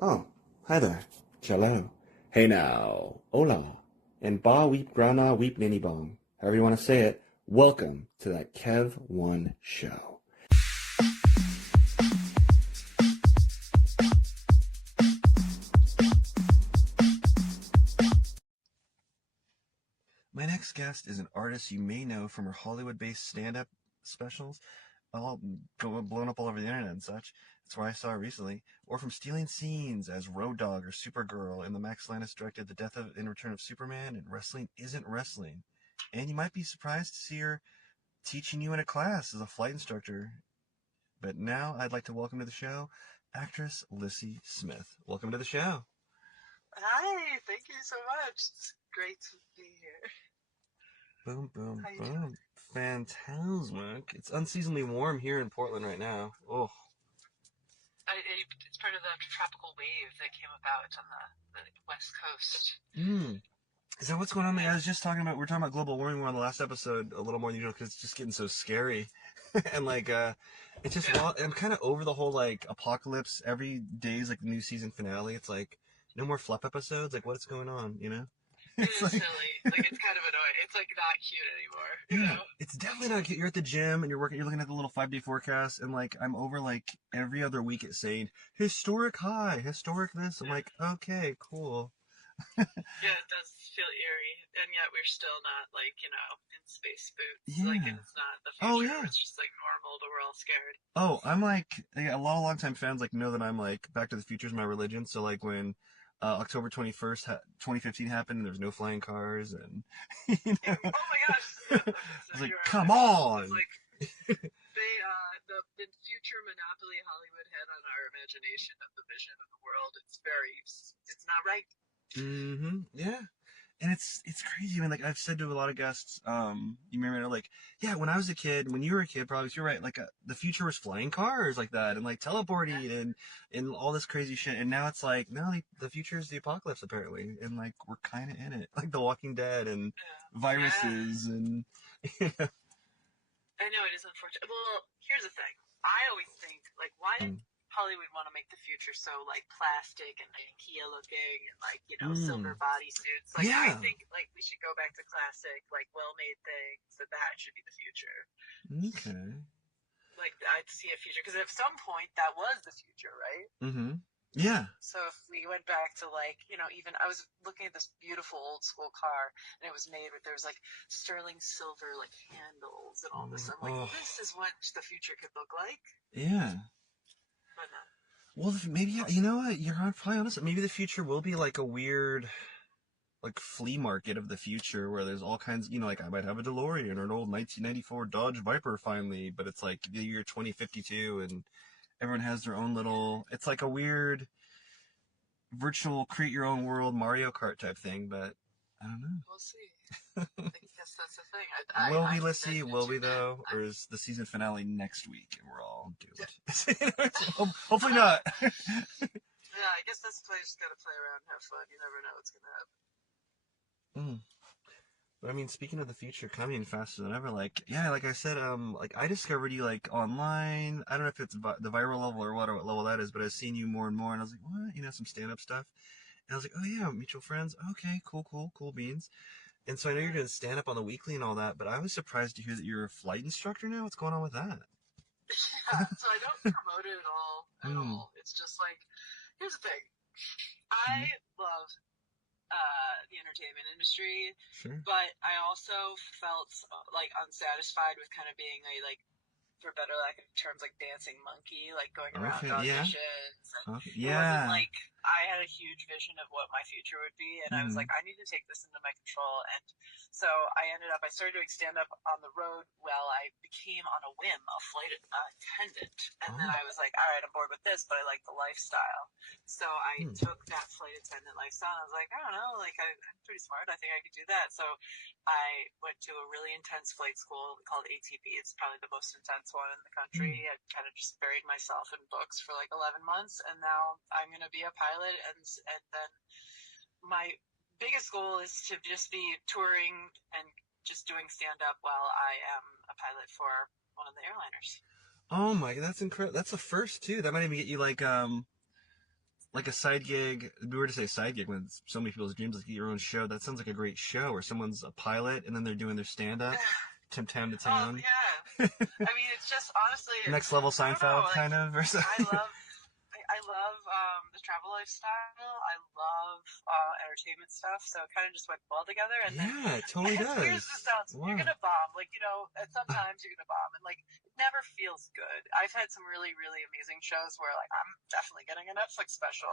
Oh, hi there. Cello. Hey now. Hola. And ba weep grana weep ninny bong. However you want to say it. Welcome to that Kev 1 show. My next guest is an artist you may know from her Hollywood-based stand-up specials, all blown up all over the internet and such. That's where I saw her recently. Or from stealing scenes as Dogg or Supergirl in the Max Landis directed The Death and Return of Superman and Wrestling Isn't Wrestling. And you might be surprised to see her teaching you in a class as a flight instructor. But now I'd like to welcome to the show actress Lissy Smith. Welcome to the show. Hi, thank you so much. It's great to be here. Boom, boom, How you boom. doing? Fantastic. It's unseasonably warm here in Portland right now. Oh. It's part of the tropical wave that came about on the west coast. Is that what's going on? I was just talking about, we were talking about global warming on the last episode a little more than usual because it's just getting so scary. And it's just, well, I'm kind of over the whole like apocalypse. Every day is like the new season finale. It's like, no more fluff episodes. Like, what's going on, you know? It is silly. Like, it's kind of annoying. It's like not cute anymore. You know? It's definitely not cute. You're at the gym and you're looking at the little 5-day forecast, and like I'm over like every other week it's saying historic high, historic this. I'm like, okay, cool. Yeah, it does feel eerie, and yet we're still not like, in space boots. Like, it's not the future. Oh yeah. It's just like normal, but we're all scared. Oh, I'm like, a lot of longtime fans like know that I'm like Back to the Future is my religion. So like when October 21st, 2015 happened, and there's no flying cars, and Oh my gosh! Yeah, okay, so I was like, you're come right. on. It's like the future monopoly Hollywood had on our imagination of the vision of the world. It's not right. Yeah. And it's crazy. I mean, like I've said to a lot of guests, you may know, like, yeah, when I was a kid, when you were a kid, probably you're right. Like the future was flying cars like that, and like teleporting and all this crazy shit. And now it's like, no, like, the future is the apocalypse apparently, and like we're kind of in it, like The Walking Dead and viruses and. I know it is unfortunate. Well, here's the thing. I always think, like, why did Hollywood want to make the future so like plastic and IKEA looking and like silver bodysuits? Like, I think like we should go back to classic, like well-made things, and that should be the future. Okay. Like, I'd see a future because at some point that was the future, right? Yeah. So if we went back to like, even I was looking at this beautiful old school car, and it was made with, there was like sterling silver like handles and all this. I'm like, this is what the future could look like. Yeah. But no. Well, maybe, you know what, you're probably honest. Maybe the future will be like a weird, like, flea market of the future where there's all kinds, like I might have a DeLorean or an old 1994 Dodge Viper finally, but it's like the year 2052 and everyone has their own little, it's like a weird virtual create your own world Mario Kart type thing, but I don't know. We'll see. I guess that's the thing. Will we, Lissy? Will we though? Or is the season finale next week and we're all doomed? Hopefully not. Yeah, I guess that's the place. Just gotta play around and have fun. You never know what's gonna happen. But I mean, speaking of the future coming faster than ever, like, yeah, like I said, like I discovered you like online. I don't know if it's the viral level or what level that is, but I've seen you more and more, and I was like, what? Some stand-up stuff. And I was like, oh yeah, mutual friends. Okay, cool beans. And so I know you're doing stand-up on the weekly and all that, but I was surprised to hear that you're a flight instructor now. What's going on with that? Yeah, so I don't promote it at all. It's just like, here's the thing. I love the entertainment industry, but I also felt like unsatisfied with kind of being a, like, for better lack of terms, like dancing monkey, like going around auditions. And it wasn't like I had a huge vision of what my future would be, and I was like, I need to take this into my control. And so I started doing stand-up on the road. Well, I became on a whim a flight attendant, and then I was like, all right, I'm bored with this, but I like the lifestyle. So I took that flight attendant lifestyle, and I was like, I don't know, like I'm pretty smart. I think I could do that. So I went to a really intense flight school called ATP. It's probably the most intense one in the country. I kind of just buried myself in books for like 11 months, and now I'm going to be a pilot. And then my biggest goal is to just be touring and just doing stand-up while I am a pilot for one of the airliners. Oh my, that's incredible. That's a first too. That might even get you like like a side gig. We were to say side gig when it's so many people's dreams, like your own show. That sounds like a great show where someone's a pilot and then they're doing their stand up from town to town. Oh, yeah. I mean, it's just honestly Next level Seinfeld, kind of, or something. I love the travel lifestyle. I love entertainment stuff. So it kind of just went well together. And yeah, it totally does. As weird as this sounds, wow. You're gonna bomb. Like, you know, at sometimes you're gonna bomb, and like it never feels good. I've had some really, really amazing shows where like I'm definitely getting a Netflix special,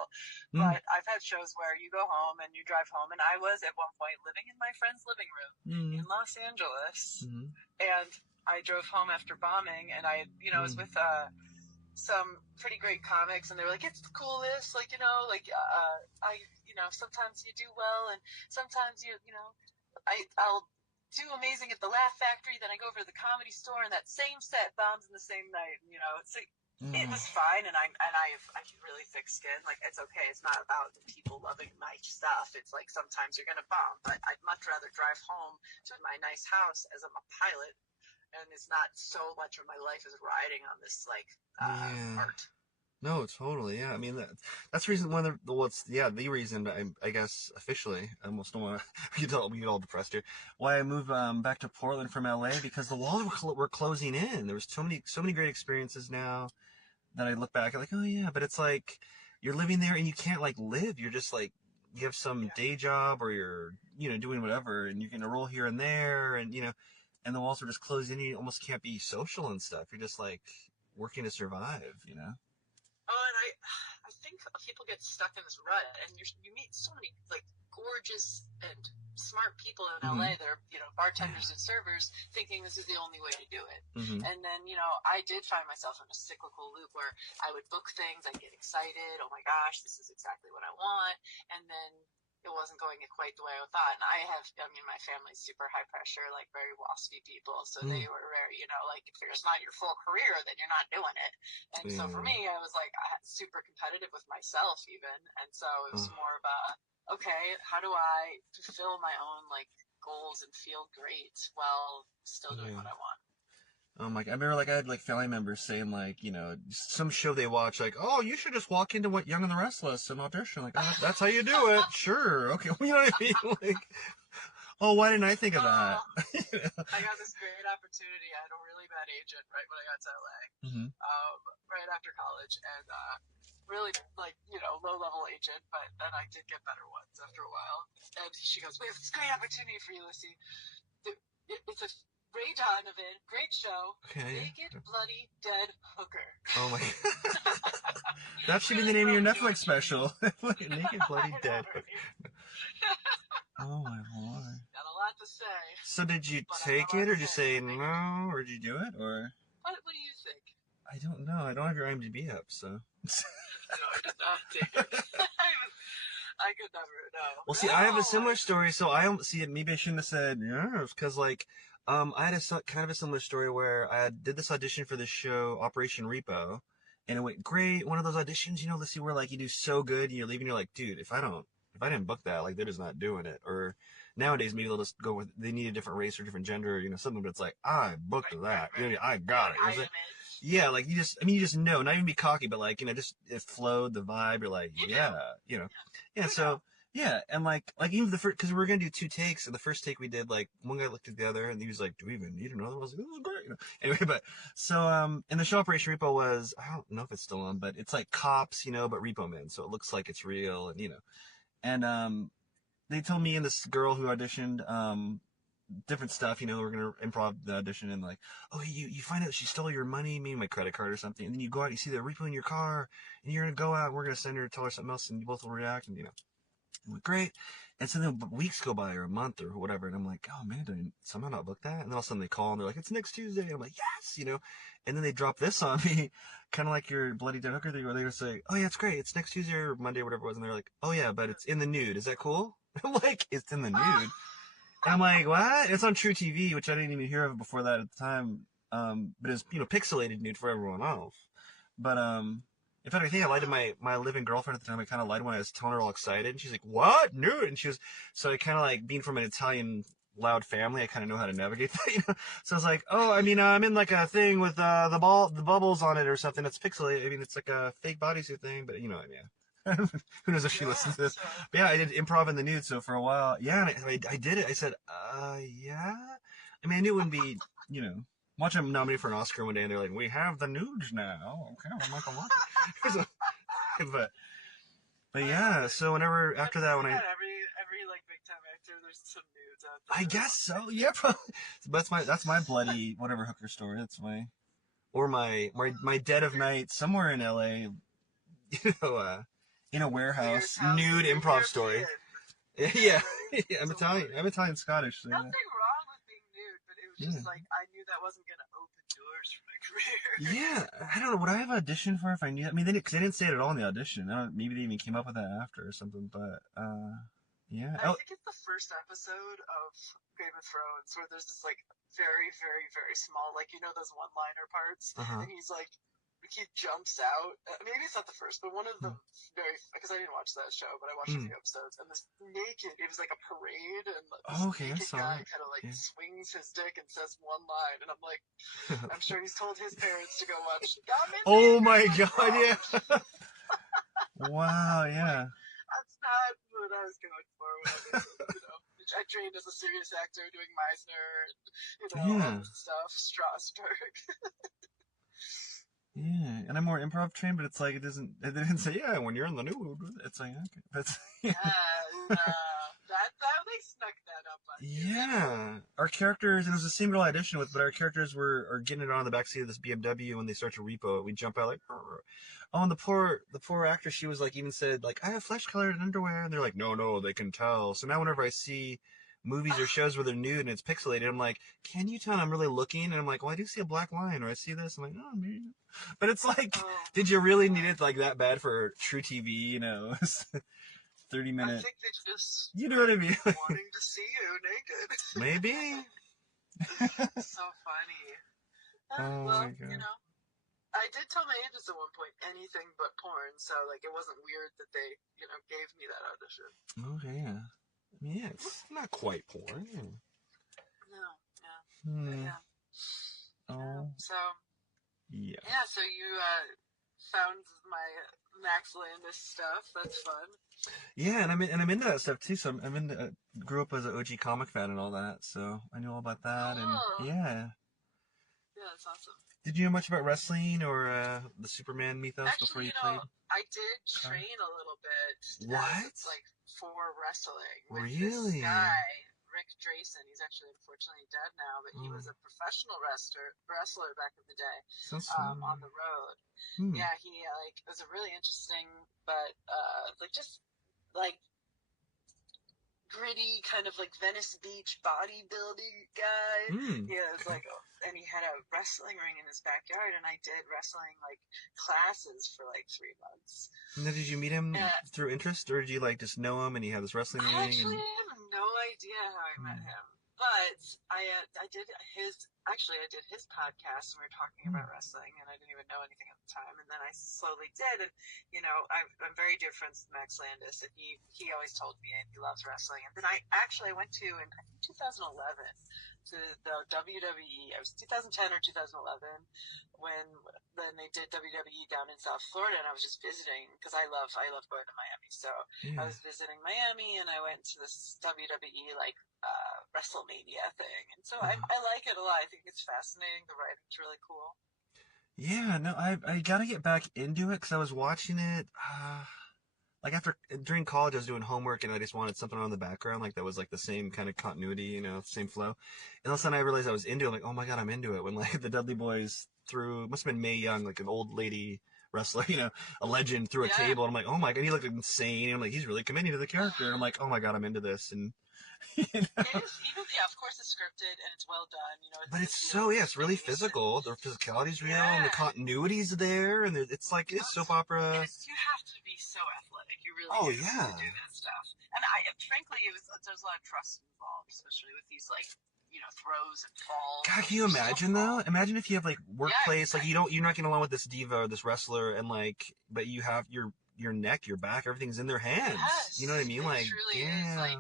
but I've had shows where you go home and you drive home, and I was at one point living in my friend's living room in Los Angeles, and I drove home after bombing, and I, you know, was with some pretty great comics, and they were like, it's the coolest, like, you know, like, you know, sometimes you do well, and sometimes you know, I'll do amazing at the Laugh Factory, then I go over to the Comedy Store, and that same set bombs in the same night, and, you know, it's like, it was fine, and I have really thick skin, like, it's okay, it's not about the people loving my stuff, it's like, sometimes you're gonna bomb, but I'd much rather drive home to my nice house as I'm a pilot, and it's not so much of my life is riding on this, like, art. No, totally, yeah. I mean, that's the reason, the reason, I guess, officially, I almost don't want to, we get all depressed here, why I moved back to Portland from LA, because the walls were closing in. There was so many great experiences now that I look back at, like, oh yeah, but it's like, you're living there and you can't, like, live. You're just, like, you have some day job, or you're, you know, doing whatever, and you're going to roll here and there, and, you know, and the walls are just closing in. You almost can't be social and stuff. You're just, like, working to survive, you know? Oh, and I think people get stuck in this rut, and you meet so many, like, gorgeous and smart people in LA that are, you know, bartenders and servers, thinking this is the only way to do it. And then, you know, I did find myself in a cyclical loop where I would book things, I'd get excited, oh my gosh, this is exactly what I want, and then it wasn't going quite the way I thought. And I mean, my family's super high pressure, like very waspy people. So they were very, you know, like, if it's not your full career, then you're not doing it. And so for me, I was like, super competitive with myself even. And so it was more of a, okay, how do I fulfill my own, like, goals and feel great while still doing what I want? Like, I remember, like, I had, like, family members saying, like, you know, some show they watch, like, oh, you should just walk into what Young and the Restless and audition. Like, oh, that's how you do it. Sure. Okay. You know what I mean? Like, oh, why didn't I think of that? You know? I got this great opportunity. I had a really bad agent right when I got to LA, right after college, and really, like, you know, low-level agent, but then I did get better ones after a while. And she goes, we have this great opportunity for you, Lissy. It's a Ray Donovan, great show. Okay. Naked, bloody, dead hooker. Oh my God. That should be the name of your Netflix special. Naked, bloody, dead hooker. Oh my Lord. Got a lot to say. So did you take it, or did you say no, or did you do it, or? What do you think? I don't know. I don't have your IMDb up, so. No, I did not take it. I could never, no. Well, see, I have a similar story, so maybe I shouldn't have said yes, because, like, I had kind of a similar story where I did this audition for this show, Operation Repo, and it went great. One of those auditions, you know, let's see, where, like, you do so good, and you're leaving, you're like, dude, if I didn't book that, like, they're just not doing it. Or nowadays, maybe they'll just go with, they need a different race or different gender, you know, something, but it's like, I booked that. You know, I got it. Yeah, like, you just know, not even be cocky, but, like, you know, just, it flowed, the vibe, you're like, yeah, you know. Yeah, so, yeah, and, like, even the first, because we were going to do 2 takes, and the first take we did, like, one guy looked at the other, and he was like, do we even need another one? I was like, this is great, you know. Anyway, but, so, and the show Operation Repo was, I don't know if it's still on, but it's like cops, you know, but repo men, so it looks like it's real, and, you know. And, they told me and this girl who auditioned, different stuff, you know, we're going to improv the audition, and like, oh, you find out she stole your money, maybe my credit card or something, and then you go out, you see the repo in your car, and you're going to go out, and we're going to send her, tell her something else, and you both will react, and, you know. I'm like, great. And so then weeks go by, or a month, or whatever, and I'm like, oh man, did I somehow not book that? And then all of a sudden they call, and they're like, it's next Tuesday. And I'm like, yes, you know. And then they drop this on me, kind of like your Bloody Dead Hooker thing, where they would say, oh yeah, it's great, it's next Tuesday or Monday, or whatever it was, and they're like, oh yeah, but it's in the nude. Is that cool? I'm like, it's in the nude. And I'm like, what? It's on True TV, which I didn't even hear of before that at the time. But it's, you know, pixelated nude for everyone else. But, in fact, I think I lied to my living girlfriend at the time. I kind of lied when I was telling her all excited. And she's like, what? Nude? And she was, so I kind of like, being from an Italian loud family, I kind of know how to navigate that, you know? So I was like, oh, I mean, I'm in like a thing with, the bubbles on it or something. It's pixelated. I mean, it's like a fake bodysuit thing, but you know what I mean. Who knows if she listens to this? But yeah, I did improv in the nude. So for a while, yeah, and I did it. I said, yeah. I mean, I knew it wouldn't be, watch them nominated for an Oscar one day, and they're like, we have the nudes now. Okay, I'm like, so, but yeah. So whenever after that, when every like big time actor, there's some nudes out there. I guess so. Yeah, probably. That's my bloody whatever hooker story. That's my my dead of night somewhere in LA. In a warehouse, nude improv story. Yeah, I'm Italian. I'm Italian Scottish. So nothing wrong with being nude, but it was just like I knew that wasn't gonna open doors for my career. Yeah, I don't know. Would I have auditioned for it if I knew? I mean, because they didn't say it at all in the audition. Maybe they even came up with that after or something. But yeah. I think it's the first episode of Game of Thrones where there's this like very, very, very small, like those one-liner parts, and he's like. He jumps out. Maybe it's not the first, but one of the because I didn't watch that show, but I watched a few episodes. And this naked, it was like a parade, and this naked guy kind of like swings his dick and says one line, and I'm like, I'm sure he's told his parents to go watch. Oh my god, yeah. Wow, yeah. That's not what I was going for. I trained as a serious actor doing Meisner, and all this stuff, Strasberg. Yeah, and I'm more improv trained, but it's like it didn't say when you're in the nude. It's like okay, that's that they snuck that up. Yeah, our characters, and it was the same girl I auditioned with, but our characters are getting it on the backseat of this BMW when they start to repo it. We jump out like, oh, and the poor actress, she was like even said like I have flesh colored underwear, and they're like no they can tell. So now whenever I see movies or shows where they're nude and it's pixelated, I'm like, can you tell? And I'm really looking, and I'm like, well, I do see a black line, or I see this. I'm like, oh, maybe. But it's like, did you really need it like that bad for true TV? 30-minute. I think they just. You know what I mean? Wanting to see you naked. Maybe. So funny. Oh my god. I did tell my agents at one point anything but porn, so like it wasn't weird that they, gave me that audition. Okay, yeah. Yeah, it's not quite porn. No, yeah. Yeah. Oh. So. Yeah. Yeah, so you found my Max Landis stuff. That's fun. Yeah, and I'm into that stuff too. So I'm into. Grew up as an OG comic fan and all that, so I knew all about that. And yeah. Yeah, that's awesome. Did you know much about wrestling or the Superman mythos before you played? I did train a little bit. What? Like for wrestling. With really? This guy, Rick Drayson. He's actually unfortunately dead now, but he was a professional wrestler back in the day. On the road. Yeah, he was a really interesting, but just gritty kind of like Venice Beach bodybuilding guy. Yeah, it's like, and he had a wrestling ring in his backyard, and I did wrestling classes for 3 months. Now, did you meet him through interest, or did you just know him and he had this wrestling ring? I actually have no idea how I met him, but I did his podcast, and we were talking about wrestling, and I didn't even know anything at the time, and then I slowly did, and I'm very dear friends with Max Landis, and he always told me he loves wrestling, and then I went to in I think 2011 to the WWE. It was 2010 or 2011 when they did WWE down in South Florida, and I was just visiting because I love going to Miami. So I was visiting Miami, and I went to this WWE WrestleMania thing, and so I like it a lot. I think it's fascinating. The writing's really cool. Yeah, no, I gotta get back into it because I was watching it. During college, I was doing homework and I just wanted something on the background, that was the same kind of continuity, same flow. And all of a sudden I realized I was into it. I'm like, oh my god, I'm into it. When the Dudley Boys threw, must have been Mae Young, an old lady wrestler, a legend, through a table. And I'm like, oh my god, he looked insane. And I'm like, he's really committing to the character. And I'm like, oh my god, I'm into this. And it is, of course it's scripted and it's well done, But it's it's really physical. The physicality's real, and the continuity's there, and it's it's soap opera. You have to be so athletic. You really do to do that stuff. And frankly, there's a lot of trust involved, especially with these throws and falls. God, can you imagine though? Imagine if you have workplace, you're not getting along with this diva or this wrestler, and but you have your neck, your back, everything's in their hands. Yes, you know what I mean? It truly is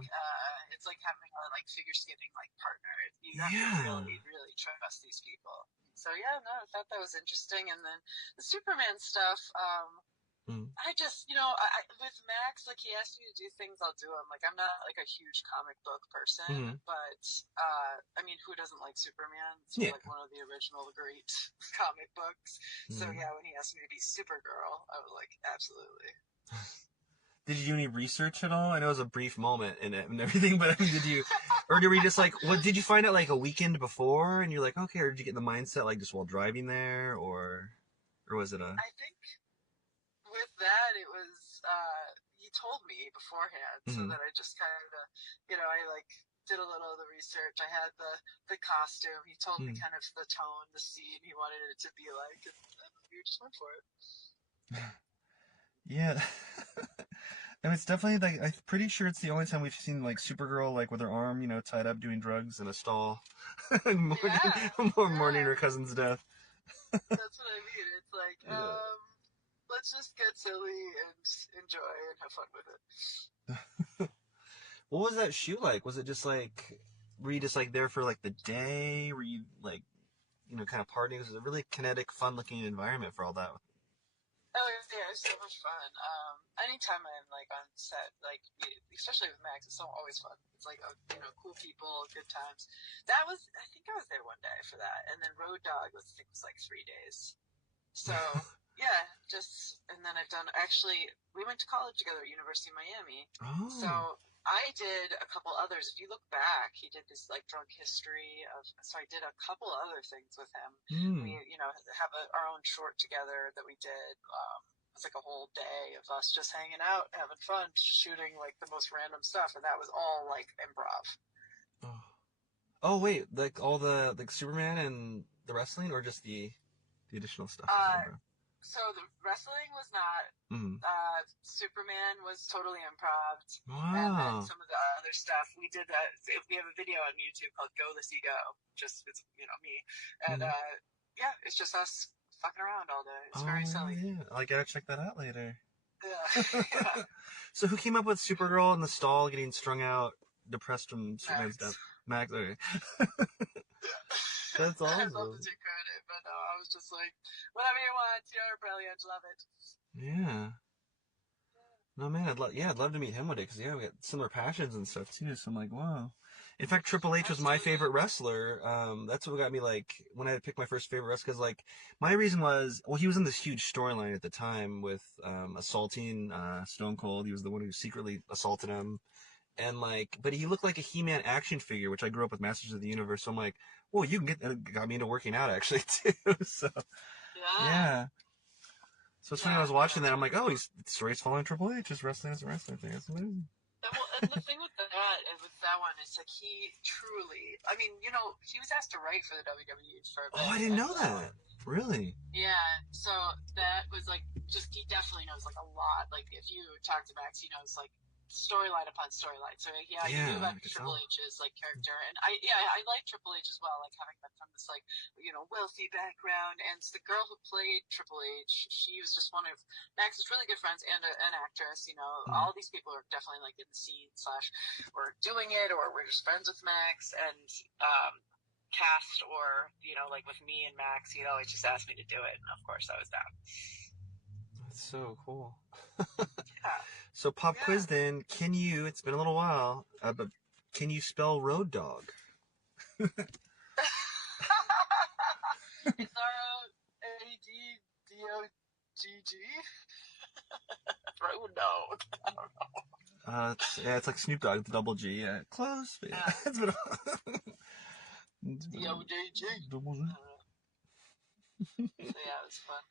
it's like having a figure skating partner. You have to really trust these people. So I thought that was interesting. And then the Superman stuff, I just, with Max, like, he asked me to do things, I'll do them. Like, I'm not, like, a huge comic book person, but, I mean, who doesn't like Superman? It's like one of the original great comic books. So, yeah, when he asked me to be Supergirl, I was like, absolutely. Did you do any research at all? I know it was a brief moment in it and everything, but I mean, or did we just like, what, did you find out like a weekend before and you're like, okay, or did you get in the mindset like just while driving there, or was it I think with that, it was, he told me beforehand, so that I just kind of, I like did a little of the research. I had the costume. He told me kind of the tone, the scene he wanted it to be like, and we just went for it. Yeah. And it's definitely like, I'm pretty sure it's the only time we've seen like Supergirl like with her arm, tied up doing drugs in a stall, mourning her cousin's death. That's what I mean. It's like, let's just get silly and enjoy and have fun with it. What was that shoot like? Was it just like, were you just like there for like the day? Were you like, kind of partying? It was a really kinetic, fun-looking environment for all that. Oh yeah, it's so much fun. Anytime I'm like on set, like especially with Max, it's always fun. It's like cool people, good times. I think I was there one day for that, and then Road Dogg was 3 days. So yeah, and then I've done we went to college together at University of Miami. Oh. So I did a couple others. If you look back, he did this like drunk history so I did a couple other things with him. We, have our own short together that we did. It was like a whole day of us just hanging out, having fun, shooting like the most random stuff. And that was all like improv. Oh wait, like all the like Superman and the wrestling, or just the additional stuff? So the wrestling was not. Superman was totally improv. Wow. And then some of the other stuff we did that. We have a video on YouTube called "Go Lissy Go." Just it's me, and it's just us fucking around all day. It's very silly. Yeah, I gotta check that out later. Yeah. So who came up with Supergirl in the stall getting strung out, depressed from Superman's death? Max. Okay. That's awesome. I'd love to take credit, but no, I was just like, whatever you want, you're brilliant, love it. Yeah. No, man, I'd love to meet him one day, because, we got similar passions and stuff, too, so I'm like, wow. In fact, Triple H was my favorite wrestler. That's what got me, like, when I had to pick my first favorite wrestler, because, like, my reason was, well, he was in this huge storyline at the time with assaulting Stone Cold. He was the one who secretly assaulted him. And, like, but he looked like a He-Man action figure, which I grew up with Masters of the Universe, so I'm like, well, you can got me into working out, actually, too, so, yeah. So it's funny, I was watching that, I'm like, oh, the story's following Triple H, just wrestling as a wrestler thing. That's amazing. And the thing with that one is, like, he truly, I mean, he was asked to write for the WWE for a bit. Oh, I didn't know that. Really? Yeah, so that was, like, he definitely knows, like, a lot. Like, if you talk to Max, he knows, like, storyline upon storyline. So he knew about Triple H's like character, and I like Triple H as well. Like having been from this like wealthy background, and the girl who played Triple H, she was just one of Max's really good friends and an actress. All these people are definitely like in the scene / or doing it, or we're just friends with Max, and cast or like with me and Max, he'd always just ask me to do it, and of course I was down. That's so cool. Yeah. So pop quiz then, it's been a little while, but can you spell Road Dogg? It's R-O-A-D-D-O-G-G? Road Dogg. I don't know. It's like Snoop Dogg, the double G. Yeah, close. But yeah. It's been D-O-G-G. Double G. So yeah, it was fun.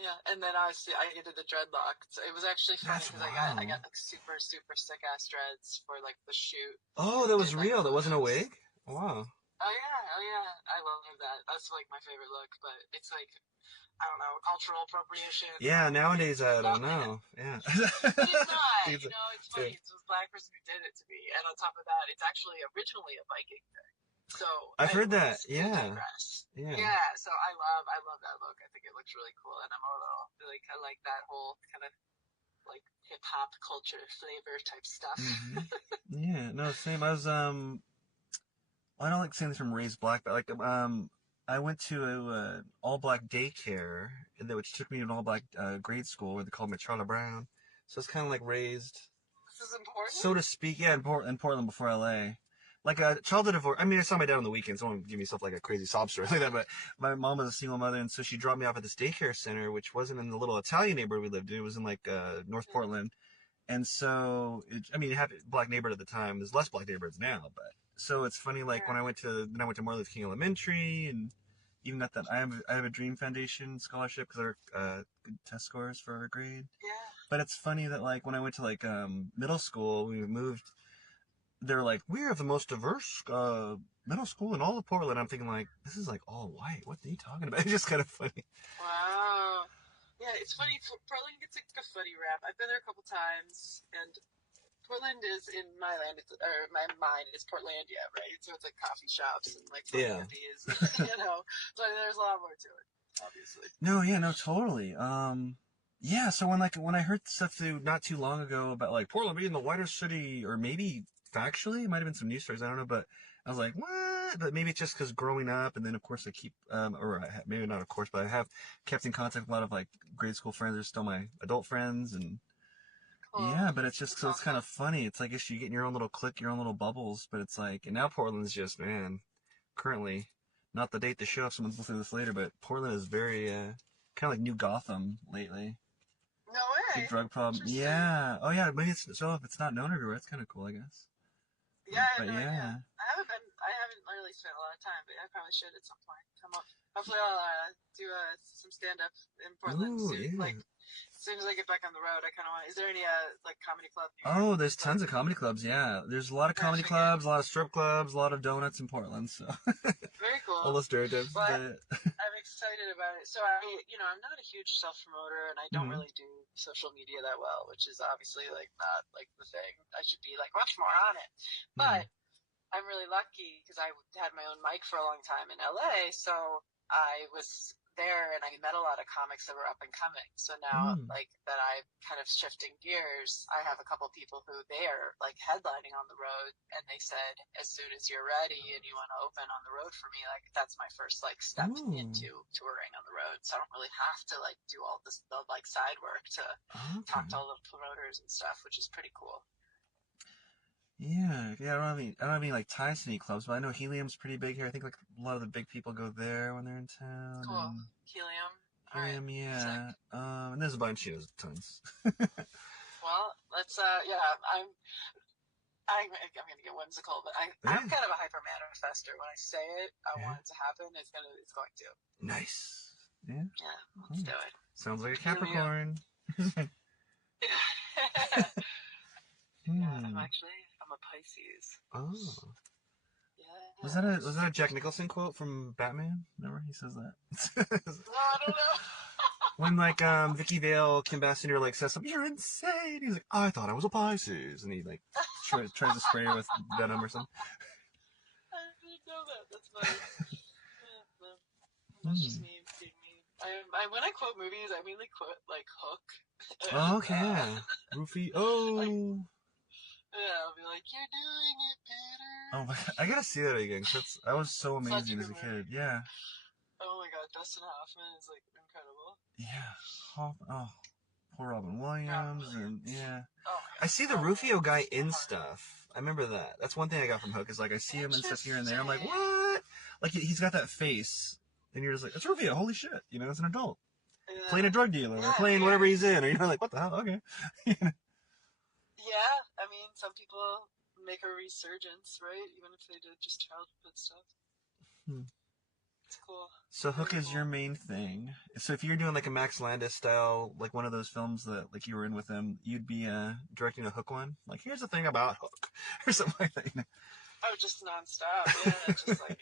Yeah, and then I did the dreadlocks. It was actually funny because I got like super super sick ass dreads for like the shoot. Oh, that was real. That wasn't a wig. Wow. Oh yeah. I love that. That's like my favorite look, but it's like I don't know, cultural appropriation. Yeah, nowadays I don't know. Yeah. It's not. It's funny. It's a black person who did it to me, and on top of that, it's actually originally a Viking thing. So I've heard that. Yeah. Yeah. So I love that look. I think it looks really cool, and I'm a little like I like that whole kind of like hip hop culture flavor type stuff. Yeah. No, same. I was I don't like saying this from Raised Black, but like I went to a all-black daycare, which took me to an all-black grade school where they called me Charlie Brown. So it's kind of like raised, This is important? so to speak, yeah, in Portland before LA. Like a childhood divorce. I mean, I saw my dad on the weekends. So I don't give myself like a crazy sob story like that. But my mom was a single mother, and so she dropped me off at this daycare center, which wasn't in the little Italian neighborhood we lived in. It was in like North Portland. And so, it had a black neighborhood at the time. There's less black neighborhoods now, but so it's funny. Like when I went to Martin Luther King Elementary, and even at that, I have a Dream Foundation scholarship because our good test scores for our grade. Yeah. But it's funny that like when I went to like middle school, we moved. They're like, we are the most diverse middle school in all of Portland. I'm thinking like, this is like all white. What are you talking about? It's just kind of funny. Wow. Yeah, it's funny. Portland gets like a funny rap. I've been there a couple times, and Portland is in my mind is Portlandia, right? So it's like coffee shops and like Portlandias, you know. So there's a lot more to it, obviously. No, yeah, no, totally. Yeah. So when I heard stuff not too long ago about like Portland being the whitest city, or maybe factually, it might have been some news stories. I don't know, but I was like, what? But maybe it's just because growing up, and then of course I keep, maybe not of course, but I have kept in contact with a lot of like grade school friends. They're still my adult friends, and yeah, but it's just so it's kind of funny. It's like you get in your own little clique, your own little bubbles, but it's like, and now Portland's just, man, currently, not the date to show if someone's listening to this later, but Portland is very kind of like New Gotham lately. No way. Big drug problem. Yeah. Oh yeah. Maybe if it's not known everywhere, it's kind of cool, I guess. Yeah, yeah. I haven't really spent a lot of time, but I probably should at some point. Come up. Hopefully I'll do some stand-up in Portland soon. Yeah. Like, as soon as I get back on the road, I kind of want. Is there any like comedy club? Oh, there's tons of comedy clubs. Yeah, there's a lot of comedy clubs, a lot of strip clubs, a lot of donuts in Portland. So very cool. All the stereotypes. But I'm excited about it. So I'm not a huge self-promoter, and I don't really do social media that well, which is obviously like not like the thing. I should be like much more on it. But I'm really lucky because I had my own mic for a long time in LA, so I was there and I met a lot of comics that were up and coming. So now, like that, I'm kind of shifting gears. I have a couple people who they are like headlining on the road, and they said, as soon as you're ready and you want to open on the road for me, like that's my first like step into touring on the road. So I don't really have to like do all the like side work to talk to all the promoters and stuff, which is pretty cool. Yeah. I don't have any like ties to any clubs, but I know Helium's pretty big here. I think like a lot of the big people go there when they're in town. Cool. Helium. Helium, right. Yeah. And there's a bunch, tons. Well, let's. I'm gonna get whimsical, but I'm kind of a hyper manifester. When I say it, I want it to happen. It's going to. Nice. Yeah. Yeah. Let's do it. Sounds like a Capricorn. Yeah, I'm a Pisces. Oh. Yeah. Was that a Jack Nicholson quote from Batman? Remember he says that? No, I don't know. When like Vicky Vale, Kim Basinger like says something, you're insane. He's like, I thought I was a Pisces, and he like tries to spray her with venom or something. I didn't know that. That's funny. That's just me being me. When I quote movies, I mainly quote like Hook. Oh, okay. Yeah. Rufy. Oh. Yeah, I'll be like, you're doing it, Peter. Oh my God. I gotta see that again. Cause that was so amazing as a kid. Yeah. Oh my God, Dustin Hoffman is like incredible. Yeah. Oh, poor Robin Williams, and yeah. Oh I see the Rufio guy in stuff. I remember that. That's one thing I got from Hook is like I see him in stuff here and there. I'm like, what? Like he's got that face, and you're just like, it's Rufio. Holy shit! As an adult, playing a drug dealer or playing whatever he's in, or you're like, what the hell? Okay. Yeah, I mean, some people make a resurgence, right? Even if they did just childhood stuff. It's cool. So Hook is your main thing. So if you're doing like a Max Landis style, like one of those films that like you were in with him, you'd be directing a Hook one. Like, here's the thing about Hook, or something like that. Oh, just nonstop. Yeah, just like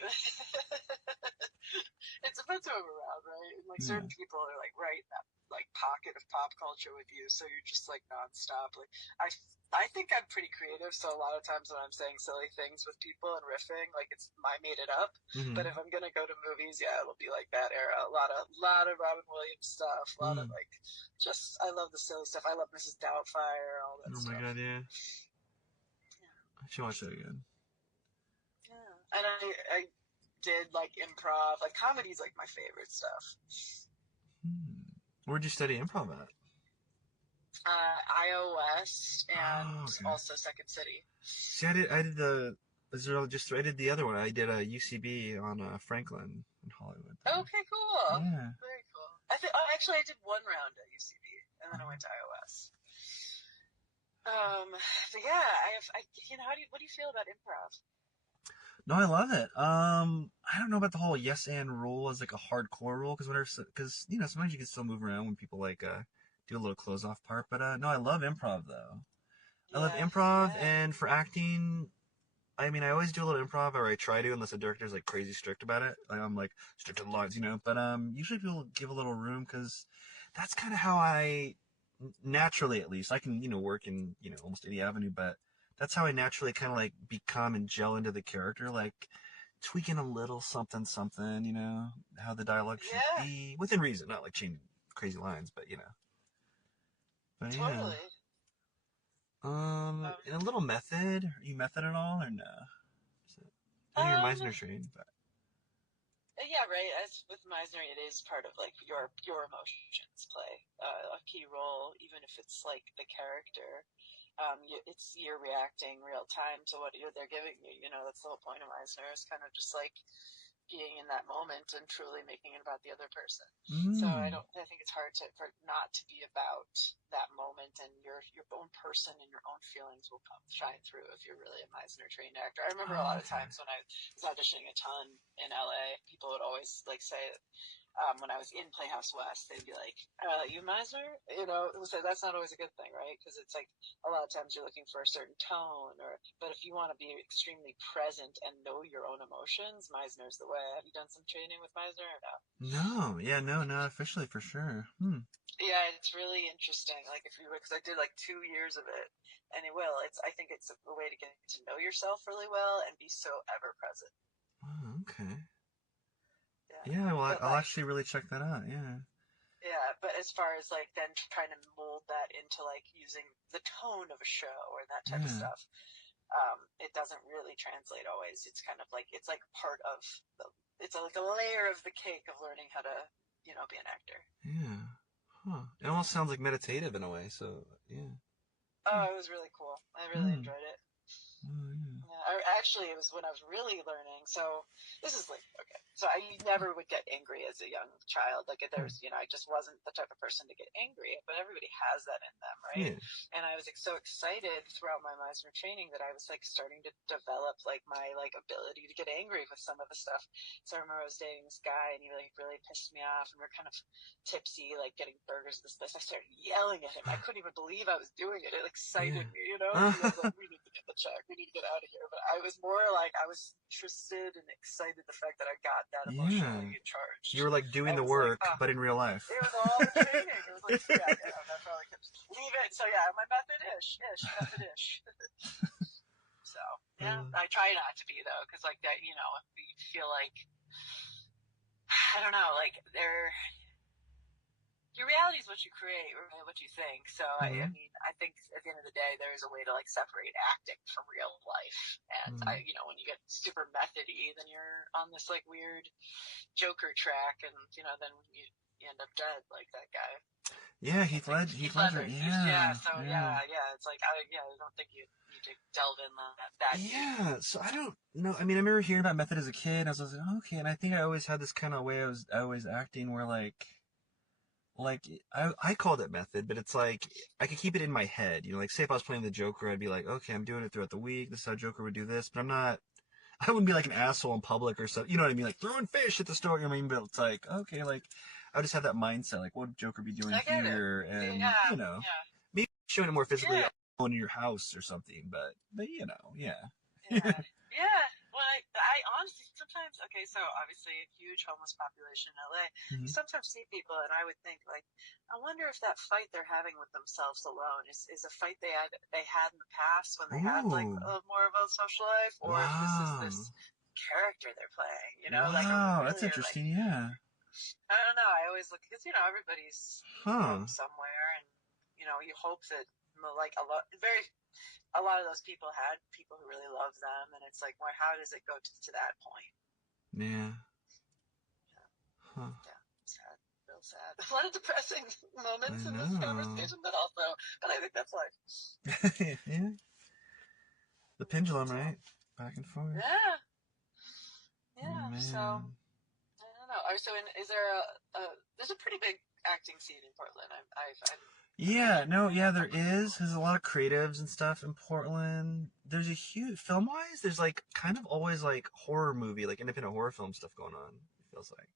it depends who I'm around, right? And like certain people are like right in that like pocket of pop culture with you, so you're just like nonstop. Like I think I'm pretty creative, so a lot of times when I'm saying silly things with people and riffing, like I made it up. But if I'm gonna go to movies, it'll be like that era. A lot of Robin Williams stuff, a lot of like just I love the silly stuff. I love Mrs. Doubtfire, all that stuff. Oh my God, yeah. I should watch that again. Yeah, and did like improv. Like comedy's like my favorite stuff. Where'd you study improv at? iOS and also Second City. See, I did the other one. I did a UCB on Franklin in Hollywood. Okay, cool. Yeah. Very cool. Actually, I did one round at UCB, and then I went to iOS. But yeah, what do you feel about improv? No, I love it. I don't know about the whole yes and rule as like a hardcore rule because sometimes you can still move around when people like do a little close off part. But no, I love improv though. I love improv, and for acting, I mean, I always do a little improv, or I try to, unless the director's like crazy strict about it. Like I'm like strict to the lines, But usually people give a little room because that's kind of how I naturally, at least, I can work in almost any avenue, but that's how I naturally kind of like become and gel into the character, like tweaking a little something, how the dialogue should be within reason, not like changing crazy lines, but But totally. In a little method. Are you method at all or no? I know you're Meisner trained, but yeah, right. As with Meisner, it is part of like your emotions play a key role, even if it's like the character. You're reacting real time to what they're giving you. That's the whole point of Meisner, is kind of just like being in that moment and truly making it about the other person. So I think it's hard for not to be about that moment, and your own person and your own feelings will shine through if you're really a Meisner trained actor. I remember a lot of times when I was auditioning a ton in LA, people would always like say, when I was in Playhouse West, they'd be like, you Meisner? So that's not always a good thing, right? Because it's like a lot of times you're looking for a certain tone, but if you want to be extremely present and know your own emotions, Meisner's the way. Have you done some training with Meisner or no? No, not officially for sure. Yeah, it's really interesting. Like because I did like 2 years of it, and I think it's a way to get to know yourself really well and be so ever present. Oh, okay. Yeah, well, I'll actually really check that out. Yeah. Yeah, but as far as like then trying to mold that into like using the tone of a show or that type of stuff, it doesn't really translate always. It's kind of like it's like part of it's like a layer of the cake of learning how to be an actor. Yeah. Huh. It almost sounds like meditative in a way. So yeah. Oh, it was really cool. I really enjoyed it. Oh, yeah. Actually, it was when I was really learning. So this is like, okay. So I never would get angry as a young child. Like there's, I just wasn't the type of person to get angry, but everybody has that in them, right? Yeah. And I was so excited throughout my Meisner training that I was like starting to develop like my like ability to get angry with some of the stuff. So I remember I was dating this guy and he like really pissed me off, and we we're kind of tipsy, like getting burgers at this place. I started yelling at him. I couldn't even believe I was doing it. It excited me, And I was like, we need to get the check. We need to get out of here. But I was more like I was interested and excited the fact that I got that emotionally charged. You were like doing the work, but in real life. It was all the training. It was like, that's probably leave it. So yeah, my method-ish. So yeah, I try not to be though, because like that, you feel like I don't know, like your reality is what you create, or what you think. So I mean, I think at the end of the day, there is a way to like separate acting from real life. And when you get super methody, then you're on this like weird Joker track, and then you end up dead like that guy. Yeah, Heath Ledger. Yeah. So yeah. It's like I don't think you need to delve in that. Yeah. So I don't know. I mean, I remember hearing about method as a kid, and I was like, okay. And I think I always had this kind of way I was always acting where like I called it method, but it's like I could keep it in my head. Like say if I was playing the Joker, I'd be like, okay, I'm doing it throughout the week. This is how Joker would do this, but I wouldn't be like an asshole in public or something. You know what I mean? Like throwing fish at the store. I mean, but it's like, okay, like I would just have that mindset. Like, what would Joker be doing here? And maybe showing it more physically in your house or something. But yeah. Well, I honestly sometimes, so obviously a huge homeless population in LA, you sometimes see people and I would think like, I wonder if that fight they're having with themselves alone is a fight they had in the past when they had like more of a social life, or if this is this character they're playing, Wow, like that's interesting, yeah. I don't know, I always look, because everybody's from somewhere, and you hope that like a lot of those people had people who really love them, and it's like, well, how does it go to that point? Yeah. Huh. Yeah, sad, real sad. A lot of depressing moments in this conversation, but I think that's life. Yeah. The pendulum, right? Back and forth. Yeah. Yeah. Oh, so I don't know. So, is there there's a pretty big acting scene in Portland? There is. There's a lot of creatives and stuff in Portland. There's a huge film-wise. There's like kind of always like horror movie, like independent horror film stuff going on. It feels like.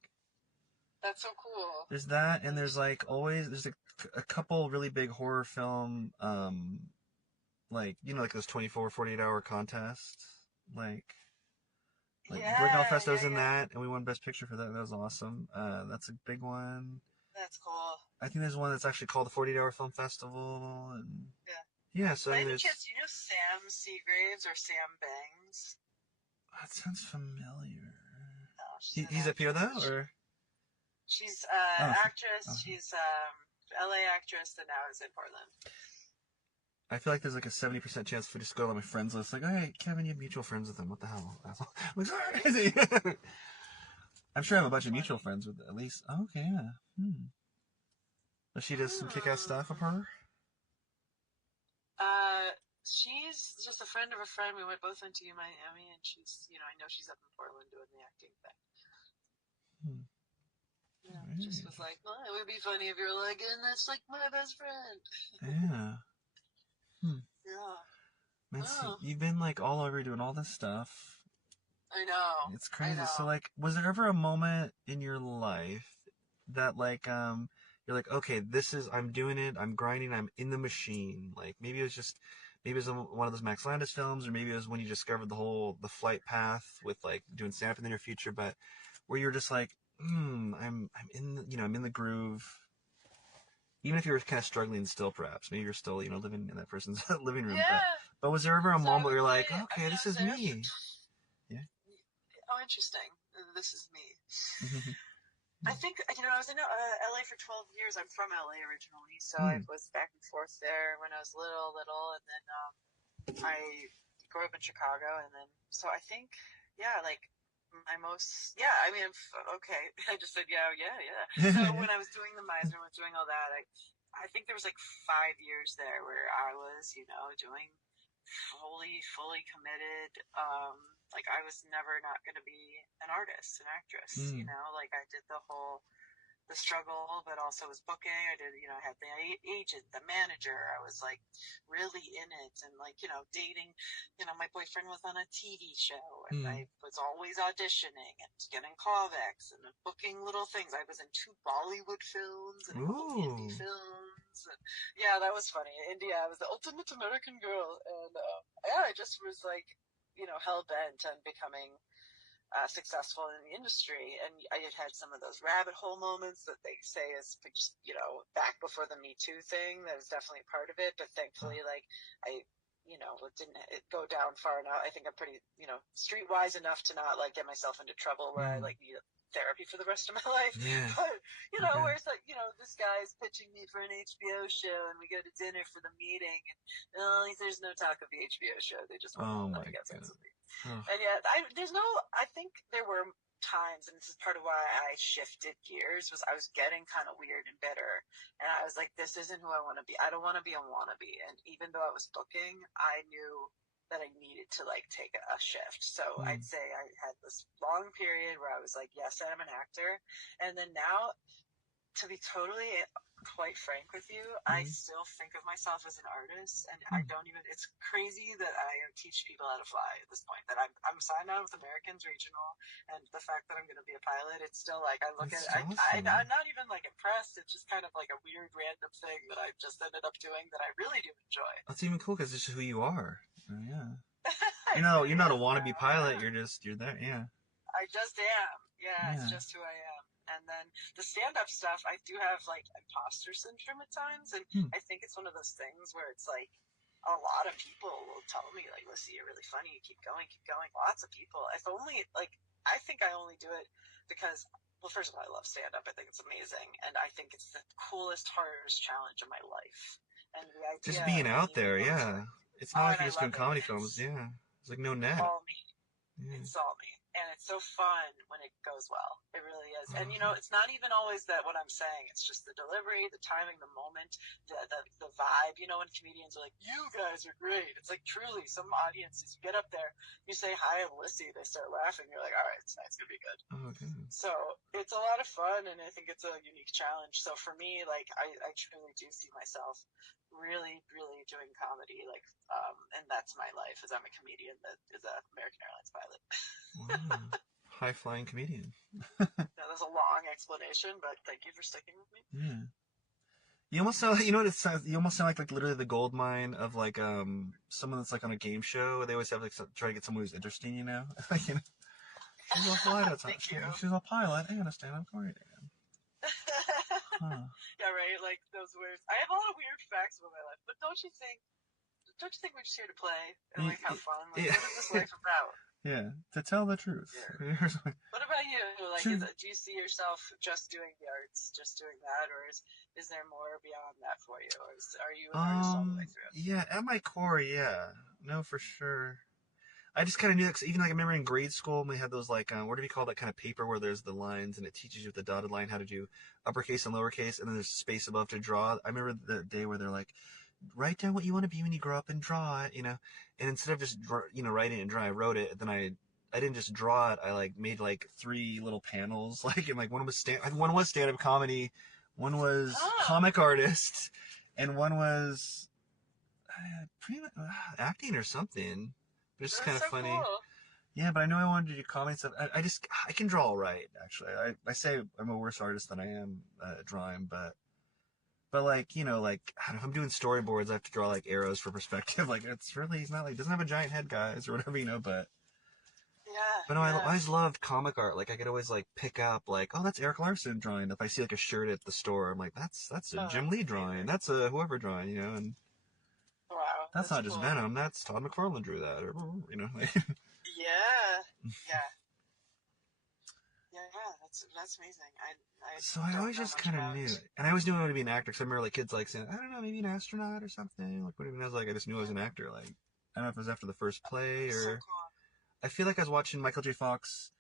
That's so cool. There's that, and there's like always there's a couple really big horror film, like like those 24, 48-hour contests, like Brickell Fest was in that, and we won Best Picture for that. That was awesome. That's a big one. That's cool. I think there's one that's actually called the 48-Hour Film Festival, and yeah. So by any chance, do you know Sam Seagraves or Sam Bangs? That sounds familiar. Oh, he's up here though, or she's actress. Oh. She's LA actress, and now is in Portland. I feel like there's like a 70% chance if we just go on my friends list, like, hey, Kevin, you have mutual friends with him. What the hell? I'm like, sorry. I'm sure I have a bunch of mutual friends with at least. Oh, okay, yeah. Does she do some kick-ass stuff of her? She's just a friend of a friend. We both went to Miami, and she's, I know she's up in Portland doing the acting thing. Yeah, just was like, well, it would be funny if you're like, and that's like my best friend. Yeah. Yeah. Man, so you've been like all over doing all this stuff. I know. It's crazy. So like, was there ever a moment in your life that like, you're like, okay, I'm doing it, I'm grinding, I'm in the machine. Like maybe it was one of those Max Landis films, or maybe it was when you discovered the flight path with like doing stand-up in the near future, but where you're just like, I'm in the groove. Even if you were kind of struggling still, perhaps. Maybe you're still, living in that person's living room. Yeah. But was there ever a moment where you're like, okay, this is me? Yeah. Oh, interesting. This is me. I think, I was in LA for 12 years. I'm from LA originally, so I was back and forth there when I was little, and then I grew up in Chicago, and then, so I think, okay. I just said, yeah. So when I was doing the Meisner, was doing all that, I think there was like 5 years there where I was, doing fully committed. Like I was never not going to be an artist, an actress, like I did the struggle, but also was booking. I did, I had the agent, the manager. I was like really in it, and like, dating, my boyfriend was on a TV show, and I was always auditioning and getting callbacks and booking little things. I was in 2 Bollywood films and a couple indie films. And yeah, that was funny. India, I was the ultimate American girl, and I just was like, hell bent on becoming successful in the industry. And I had some of those rabbit hole moments that they say is just, back before the Me Too thing. That was definitely part of it. But thankfully, like, it didn't go down far enough. I think I'm pretty, streetwise enough to not, like, get myself into trouble where I, like, need therapy for the rest of my life. Yeah. But, where it's like, this guy's pitching me for an HBO show, and we go to dinner for the meeting, and there's no talk of the HBO show. They just want to get something. And yeah, I think there were times, and this is part of why I shifted gears, was I was getting kind of weird and bitter, and I was like, this isn't who I want to be. I don't want to be a wannabe. And even though I was booking, I knew that I needed to like take a shift. So I'd say I had this long period where I was like, yes, I'm an actor. And then now, to be totally quite frank with you, I still think of myself as an artist, and I don't even, it's crazy that I teach people how to fly at this point, that I'm signed on with Americans Regional, and the fact that I'm going to be a pilot, it's still like, I look at it, I'm not even like impressed. It's just kind of like a weird random thing that I've just ended up doing that I really do enjoy. That's even cool because it's just who you are. Yeah. You're not a wannabe pilot. You're there. Yeah. I just am. Yeah. It's just who I am. And then the stand-up stuff, I do have like imposter syndrome at times, and I think it's one of those things where it's like a lot of people will tell me like, "Lissy, you're really funny. Keep going." Lots of people. It's only like, I think I only do it because, well, first of all, I love stand-up. I think it's amazing, and I think it's the coolest, hardest challenge of my life. And the idea just being out there, It's not like you're just doing comedy films, It's like no net. All me. It's all me. And it's so fun when it goes well. It really is. And, you know, it's not even always that what I'm saying. It's just the delivery, the timing, the moment, the vibe. You know, when comedians are like, you guys are great. It's like, truly, some audiences, you get up there, you say, hi, I'm Lissy. They start laughing. You're like, all right, tonight's going to be good. Okay. So it's a lot of fun, and I think it's a unique challenge. So for me, like, I truly do see myself really, really doing comedy, like, and that's my life, is I'm a comedian that is a American Airlines pilot. Wow. High-flying comedian. That was a long explanation, but thank you for sticking with me. Yeah. You almost sound, you know what it sounds, you almost sound like literally the gold mine of like, someone that's like on a game show. They always have like, try to get someone who's interesting, you know? Like, you know, she's a pilot. She's a pilot and a stand-up comedian. Huh. Yeah, right. Like those weird. I have a lot of weird facts about my life, but don't you think we're just here to play and like have fun? Like, what is this life about? Yeah, to tell the truth. Yeah. What about you? Like, do you see yourself just doing the arts, just doing that, or is there more beyond that for you, or are you an artist all the way through? Yeah, at my core, yeah, no, for sure. I just kind of knew that, 'cause even like I remember in grade school we had those like what do you call that kind of paper where there's the lines and it teaches you with the dotted line how to do uppercase and lowercase and then there's space above to draw. I remember the day where they're like, write down what you want to be when you grow up and draw it, you know. And instead of just writing it and draw, I wrote it. Then I didn't just draw it. I like made like 3 little panels, like, and like one was stand-up comedy, one was comic artist, and one was pretty much acting or something. But it's kind of funny. Cool. Yeah, but I know I wanted to do comedy stuff. I can draw all right, actually. I say I'm a worse artist than I am at drawing, but like, you know, like, I don't know, if I'm doing storyboards, I have to draw like arrows for perspective. Like, he's not like, doesn't have a giant head, guys, or whatever, you know, but. Yeah. But no, I always loved comic art. Like, I could always like pick up like, oh, that's Eric Larson drawing. If I see like a shirt at the store, I'm like, that's a Jim Lee drawing. That's a whoever drawing, you know, and. Wow. That's not just Venom. That's Todd McFarlane drew that, or, you know. Yeah. That's amazing. So I always just kind of knew it. And I always knew I wanted to be an actor, because I remember like kids like saying, I don't know, maybe an astronaut or something. Like, I was like, I just knew I was an actor. Like, I don't know if it was after the first play or. So cool. I feel like I was watching Michael J. Fox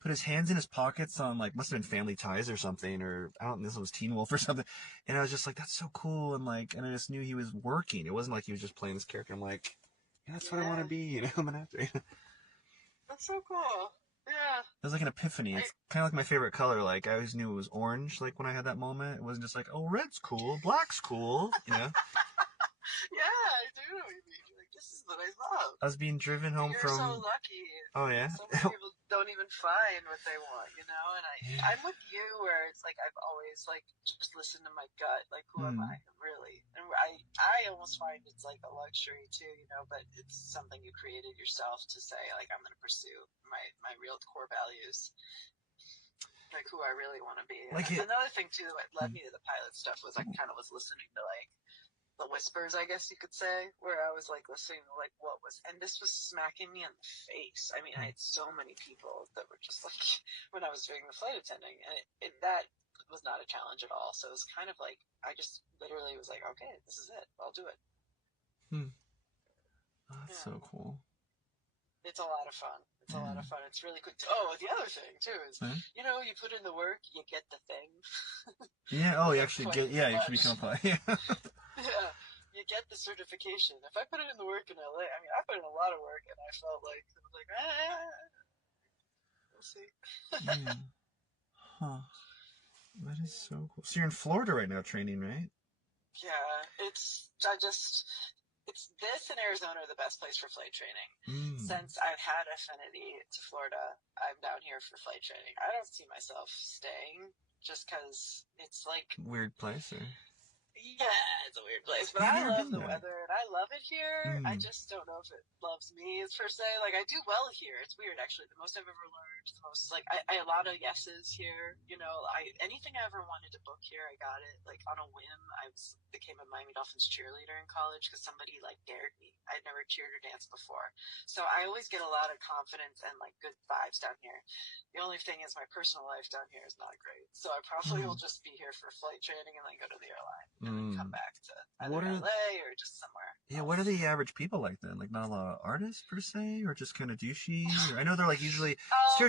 put his hands in his pockets on like, must have been Family Ties or something, or I don't know, this was Teen Wolf or something. And I was just like, that's so cool. And like, and I just knew he was working. It wasn't like he was just playing this character. I'm like, yeah, that's what I want to be, you know, I'm an actor. That's so cool. Yeah. It was like an epiphany. It's kind of like my favorite color. Like, I always knew it was orange, like, when I had that moment. It wasn't just like, oh, red's cool, black's cool, you know? Yeah, I do know what you mean. Like, this is what I love. I was being driven home You're so lucky. Oh, yeah? So many people don't even find what they want, you know? And I'm with you where it's like I've always, like, just listened to my gut. Like, who am I, really? And I almost find it's like a luxury, too, you know? But it's something you created yourself to say, like, I'm going to pursue my real core values. Like, who I really want to be. Like another thing, too, that led me to the pilot stuff was I kind of was listening to, like, the whispers, I guess you could say, where I was like listening to like what was, and this was smacking me in the face. I mean, I had so many people that were just like, when I was doing the flight attending, and that was not a challenge at all. So it was kind of like, I just literally was like, okay, this is it. I'll do it. Oh, that's so cool. It's a lot of fun. It's a lot of fun. It's really cool. Oh, the other thing too is, you know, you put in the work, you get the thing. Yeah. Oh, you actually get. Yeah, you actually become a pilot. Yeah. Yeah, you get the certification. If I put it in the work in LA, I mean, I put in a lot of work, and I felt like, we'll see. Huh. That is so cool. So you're in Florida right now training, right? Yeah, it's this and Arizona are the best place for flight training. Since I've had affinity to Florida, I'm down here for flight training. I don't see myself staying just because it's like... Weird place, or... Yeah, it's a weird place, but I love the weather, and I love it here. I just don't know if it loves me, per se. Like, I do well here. It's weird, actually. The most I've ever learned, I a lot of yeses here, you know. Anything I ever wanted to book here, I got it. Like, on a whim, became a Miami Dolphins cheerleader in college because somebody, like, dared me. I'd never cheered or danced before. So I always get a lot of confidence and, like, good vibes down here. The only thing is my personal life down here is not great. So I probably will just be here for flight training and then go to the airline. And then come back to either LA or just somewhere. Yeah, what are the average people like then? Like, not a lot of artists per se, or just kind of douchey? Or, I know they're like usually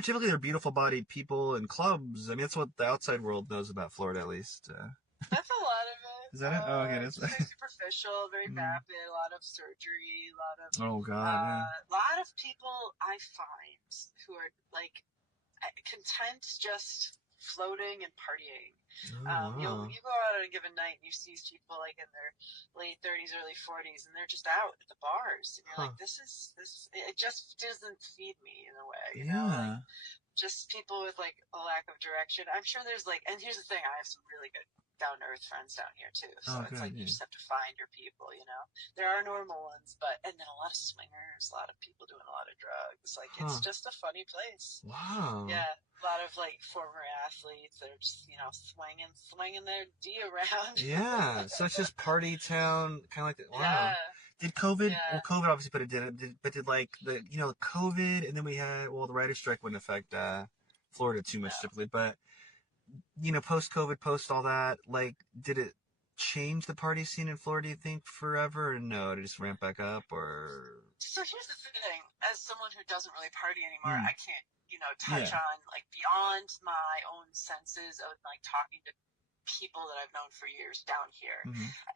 stereotypically they're beautiful-bodied people in clubs. I mean, that's what the outside world knows about Florida, at least. That's a lot of it. Is that it? Oh, okay, it is. It's very superficial, very vapid, a lot of surgery, a lot of oh god, yeah. a lot of people I find who are like content just floating and partying. Wow. You go out on a given night and you see these people like in their late 30s, early 40s, and they're just out at the bars, and you're like, this. It just doesn't feed me in a way, you know. Like, just people with like a lack of direction. I'm sure there's like, and here's the thing, I have some really good down to earth friends down here too. So it's like you just have to find your people, you know. There are normal ones, and then a lot of swingers, a lot of people doing a lot of drugs. Like it's just a funny place. Wow. Yeah, a lot of like former athletes that are just, you know, swinging their D around. Yeah, so it's just party town, kind of like that. Wow. Yeah. Did COVID? Yeah. Well, COVID obviously put a dent. Did like the COVID, and then we had the writer's strike wouldn't affect Florida too much typically, but post COVID, post all that, like, did it change the party scene in Florida? Do you think forever, or no? Did it just ramp back up, or? So here's the thing: as someone who doesn't really party anymore, I can't touch on like beyond my own senses of like talking to people that I've known for years down here.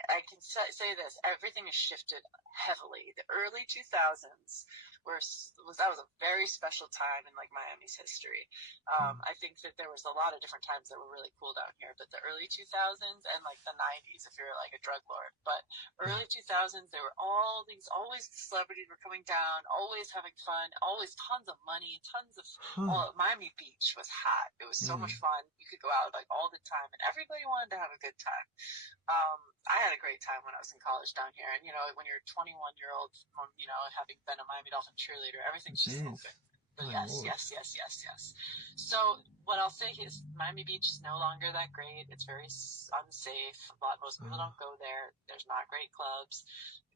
I can say this: everything has shifted heavily. The early 2000s was a very special time in like Miami's history. I think that there was a lot of different times that were really cool down here, but the early 2000s and like the 90s, if you're like a drug lord, but early 2000s, there were always the celebrities were coming down, always having fun, always tons of money, tons of Miami Beach was hot. It was so much fun. You could go out like all the time, and everybody wanted to have a good time. I had a great time when I was in college down here, and when you're a 21-year-old, having been a Miami Dolphin cheerleader, everything's just moving. Yes. So what I'll say is Miami Beach is no longer that great. It's very unsafe. Most people don't go there. There's not great clubs.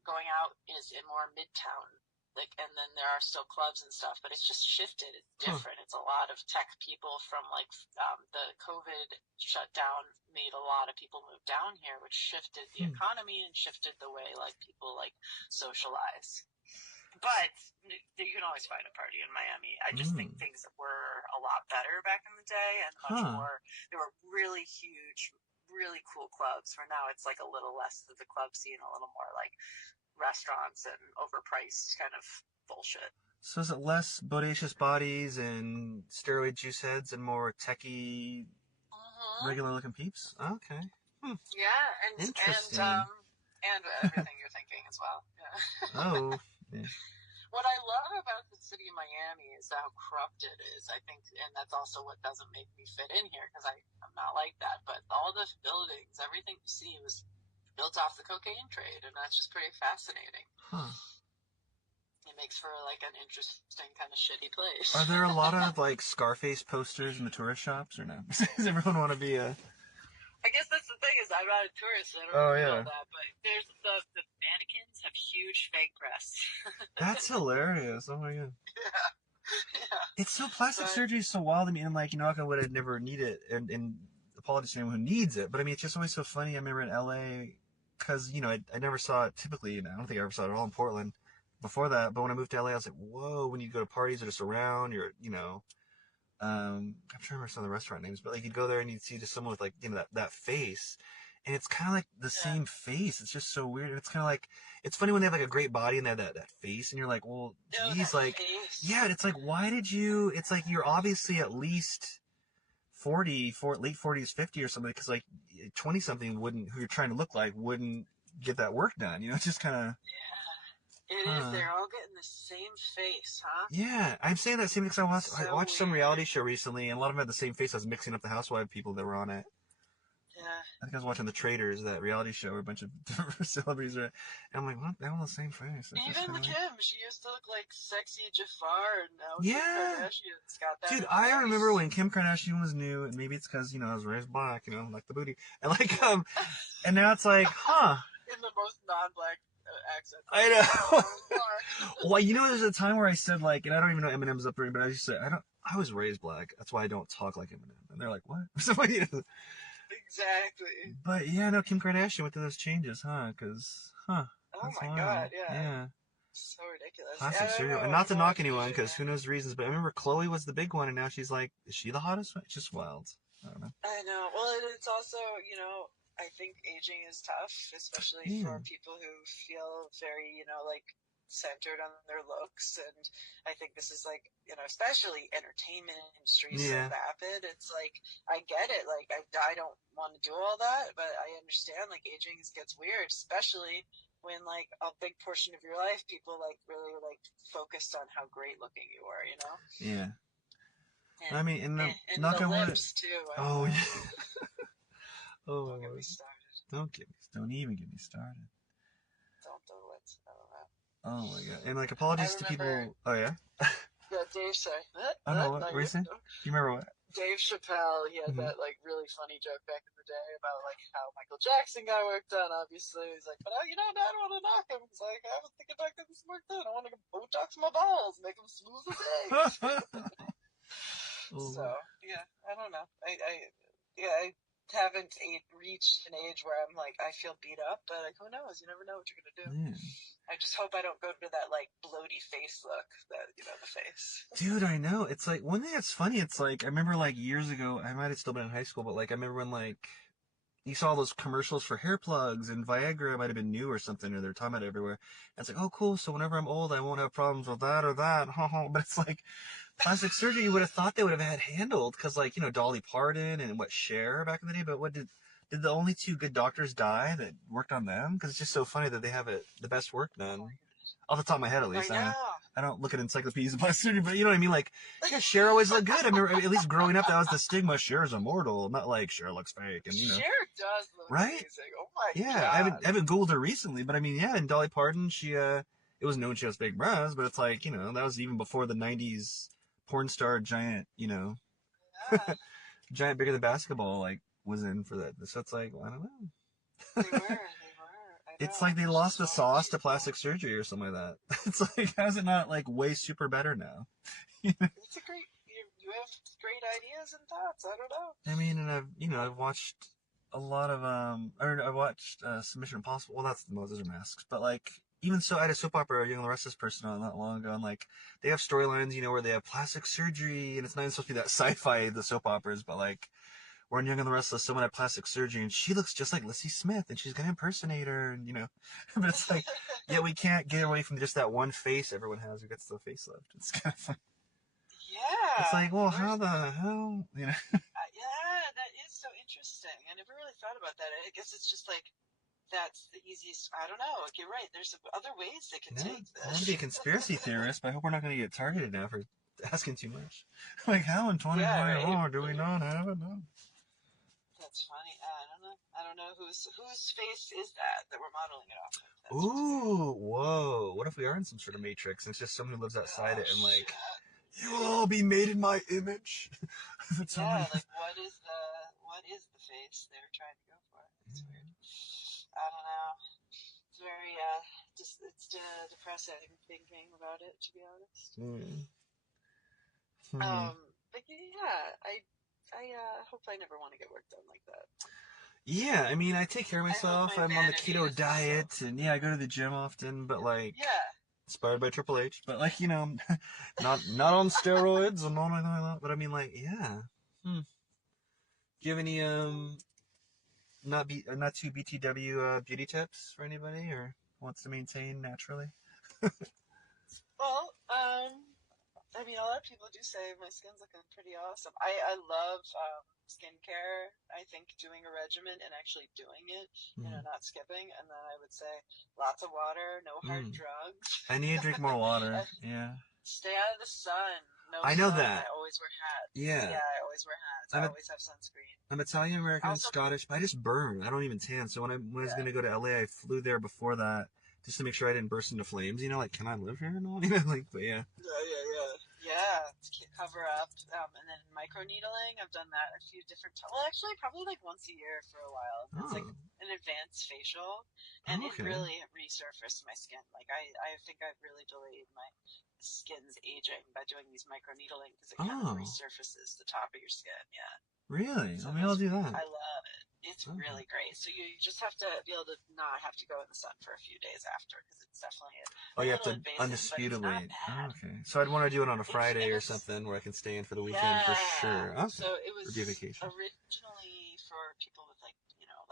Going out is in more midtown. And then there are still clubs and stuff, but it's just shifted. It's different. It's a lot of tech people from the COVID shutdown made a lot of people move down here, which shifted the economy and shifted the way like people like socialize. But you can always find a party in Miami. I just think things were a lot better back in the day and much more. There were really huge, really cool clubs. Where now it's like a little less of the club scene, a little more like restaurants and overpriced kind of bullshit. So is it less bodacious bodies and steroid juice heads and more techie, regular looking peeps? Okay. Yeah, and everything you're thinking as well. Yeah. Oh. Yeah. What I love about the city of Miami is how corrupt it is. I think, and that's also what doesn't make me fit in here because I'm not like that. But all the buildings, everything you see was built off the cocaine trade, and that's just pretty fascinating. It makes for like an interesting kind of shitty place. Are there a lot of like Scarface posters in the tourist shops, or no? Does everyone want to be a? I guess that's the thing is I'm not a tourist, so I don't really know that. But there's the mannequins have huge fake breasts. That's hilarious. Oh my god. Yeah. It's so plastic surgery is so wild. I mean, like I would have never need it, and apologies to anyone who needs it. But I mean, it's just always so funny. I remember in LA, because I never saw it typically. I don't think I ever saw it at all in Portland before that. But when I moved to LA, I was like, whoa! When you go to parties or just around, I'm trying to remember some of the restaurant names, but like you'd go there and you'd see just someone with like that face, and it's kind of like the same face. It's just so weird. And it's kind of like it's funny when they have like a great body and they have that face, and you're like, well, geez, like face. Yeah, it's like why did you? It's like you're obviously at least 40, late 40s, 50 or something, because like 20 something who you're trying to look like wouldn't get that work done. It's just kind of. Yeah. It is. They're all getting the same face, huh? Yeah, I'm saying that same because I watched some reality show recently, and a lot of them had the same face. I was mixing up the housewife people that were on it. Yeah. I think I was watching The Traitors, that reality show where a bunch of different celebrities are. And I'm like, what? They all have the same face. Even Kim, she used to look like sexy Jafar, and now Kim Kardashian's got that. Dude, I remember when Kim Kardashian was new, and maybe it's because I was raised black, like the booty, and like and now it's like, in the most non-black accent. I know. Well, there's a time where I said like, and I don't even know Eminem's up there, but I just said I was raised black. That's why I don't talk like Eminem. And they're like, what? Exactly. But yeah, no, Kim Kardashian went through those changes, huh? Because, Oh my god, yeah. Yeah. So ridiculous. Plastic surgery. And not to knock anyone, because who knows the reasons, but I remember Chloe was the big one, and now she's like, is she the hottest one? It's just wild. I don't know. I know. Well, it's also, I think aging is tough, especially for people who feel very, like, centered on their looks. And I think this is like, especially entertainment industry so vapid. It's like, I get it. Like, I don't want to do all that, but I understand, like, aging gets weird, especially when, like, a big portion of your life, people, like, really, like, focused on how great looking you are, Yeah. And, I mean, and the lips, too. Oh, yeah. Oh, don't get me started. Don't even get me started. Don't do it. Oh my god. And, like, apologies to people. Oh, yeah? Yeah, Dave, sorry. Oh, no, what were you saying? Do you remember what? Dave Chappelle, he had that, like, really funny joke back in the day about, like, how Michael Jackson got work done, obviously. He's like, but, I don't want to knock him. He's like, I was thinking back to this work done. I want to Botox my balls, make them smooth as eggs. So, yeah, I don't know. I haven't reached an age where I'm like, I feel beat up, but, like, who knows? You never know what you're going to do. Yeah. I just hope I don't go to that, like, bloaty face look, the face. Dude, I know. It's like, one thing that's funny, it's like, I remember, like, years ago, I might have still been in high school, but, like, I remember when, like, you saw those commercials for hair plugs and Viagra might have been new or something, or they're talking about it everywhere. And it's like, oh, cool, so whenever I'm old, I won't have problems with that or that. But it's like, plastic surgery, you would have thought they would have had handled, because, like, Dolly Parton and Cher back in the day, but what did the only two good doctors die that worked on them? Because it's just so funny that they have the best work done. Off the top of my head, at least. I don't look at encyclopedias of plastic surgery, but you know what I mean? Like, yeah, Cher always looked good. I remember, at least growing up, that was the stigma. Cher's immortal, not like Cher looks fake. And, Cher does look amazing. Oh my god. I haven't Googled her recently, but I mean, yeah, and Dolly Parton, she, it was known she has fake breasts, but it's like, that was even before the 90s porn star giant, giant bigger than basketball, like, was in for that. So it's like, well, I don't know. They were. It's like they lost the sauce to plastic surgery or something like that. It's like, how is it not, like, way super better now? It's a great, you have great ideas and thoughts. I don't know. I mean, and I've watched a lot of, I watched Submission Impossible. Well, those are masks. But, like, even so, I had a soap opera, Young and the Restless person on not long ago, and, like, they have storylines, where they have plastic surgery, and it's not even supposed to be that sci-fi, the soap operas, but, like, we're in Young and the Restless, someone had plastic surgery, and she looks just like Lissy Smith, and she's gonna impersonate her, and, but it's like, yeah, we can't get away from just that one face everyone has who gets the facelift. It's kind of fun. Yeah. It's like, well, how the hell, yeah, that is so interesting. I never really thought about that. I guess it's just like, that's the easiest. I don't know. Like, you're right. There's other ways they can take this. I want to be a conspiracy theorist, but I hope we're not going to get targeted now for asking too much. Like, how in 2024 do we not have it? No. That's funny. I don't know whose face is that we're modeling it off of. Ooh, whoa. What if we are in some sort of matrix and it's just someone who lives outside it and, like, you will all be made in my image? Yeah, like, what is the face they were trying to go for? It's weird. I don't know. It's very, it's depressing thinking about it, to be honest. But yeah, I hope I never want to get work done like that. Yeah, I mean, I take care of myself. I'm on the keto diet, and I go to the gym often, but, like, inspired by Triple H, but, like, not on steroids and not anything like that. But I mean, like, yeah. Do you have any not too BTW beauty tips for anybody, or wants to maintain naturally? Well, I mean, a lot of people do say my skin's looking pretty awesome. I love skincare. I think doing a regimen and actually doing it, not skipping. And then I would say lots of water, no hard drugs. I need to drink more water. Yeah. Stay out of the sun. I know that. I always wear hats. Yeah. Yeah, I always wear hats. I always have sunscreen. I'm Italian American and Scottish, but I just burn. I don't even tan. So when I was going to go to LA, I flew there before that just to make sure I didn't burst into flames. Like, can I live here and all? Like, but yeah. Yeah, to cover up. And then microneedling, I've done that a few different times. Well, actually, probably like once a year for a while. It's like an advanced facial, and it really resurfaced my skin. Like, I think I've really delayed my skin's aging by doing these microneedling, because it kind of resurfaces the top of your skin. Yeah. Really? So maybe I'll do that. I love it. It's really great. So you just have to be able to not have to go in the sun for a few days after, because it's definitely you have little to invasive, but it's undisputably. not bad. Okay. So I'd want to do it on a Friday or something where I can stay in for the weekend for sure. Okay. So it Or was do vacation. originally for people with like,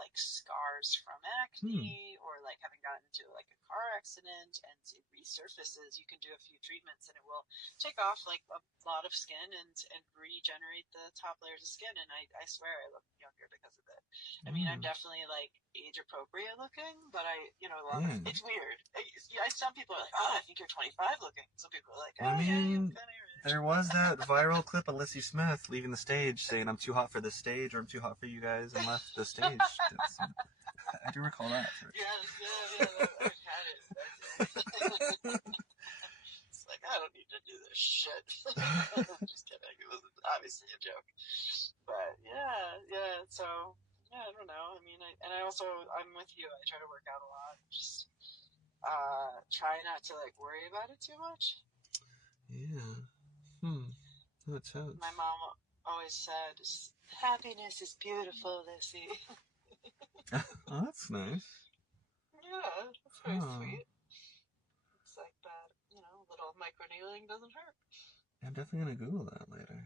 like scars from acne or like having gotten into like a car accident and it resurfaces. You can do a few treatments and it will take off like a lot of skin and regenerate the top layers of skin. And I swear I look younger because of it. I mean, I'm definitely like age appropriate looking, but it's weird. Some people are like, oh, I think you're 25 looking. Some people are like, oh, yeah, you're kind of. There was that viral clip of Lissy Smith leaving the stage saying, I'm too hot for this stage, or I'm too hot for you guys, and left the stage. I do recall that. Yeah, I've had it. It's like, I don't need to do this shit. Just kidding. It was obviously a joke. But, yeah, so, yeah, I don't know. I mean, I'm with you. I try to work out a lot. Just try not to, like, worry about it too much. Yeah. That's how my mom always said, happiness is beautiful, Lissy. Oh, that's nice. Yeah, that's very sweet. It's like that, little microneedling doesn't hurt. I'm definitely gonna Google that later.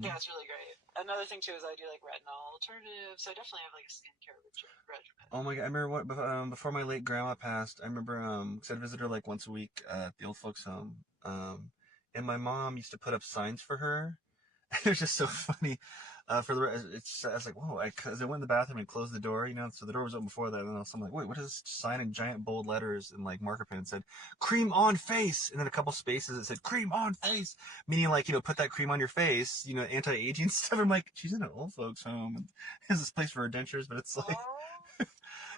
Yeah, it's really great. Another thing too is I do like retinol alternatives, so I definitely have like a skincare regimen. Oh my god, I remember before my late grandma passed, I remember because I'd visit her like once a week at the old folks home. And my mom used to put up signs for her. It was just so funny. I was like, whoa, because I went in the bathroom and closed the door, so the door was open before that, and I was like, wait, what is this sign in giant bold letters and like marker pen? It said, cream on face, and then a couple spaces it said, cream on face, meaning like, put that cream on your face, anti-aging stuff. I'm like, she's in an old folks home, and there's this place for her dentures, but it's like,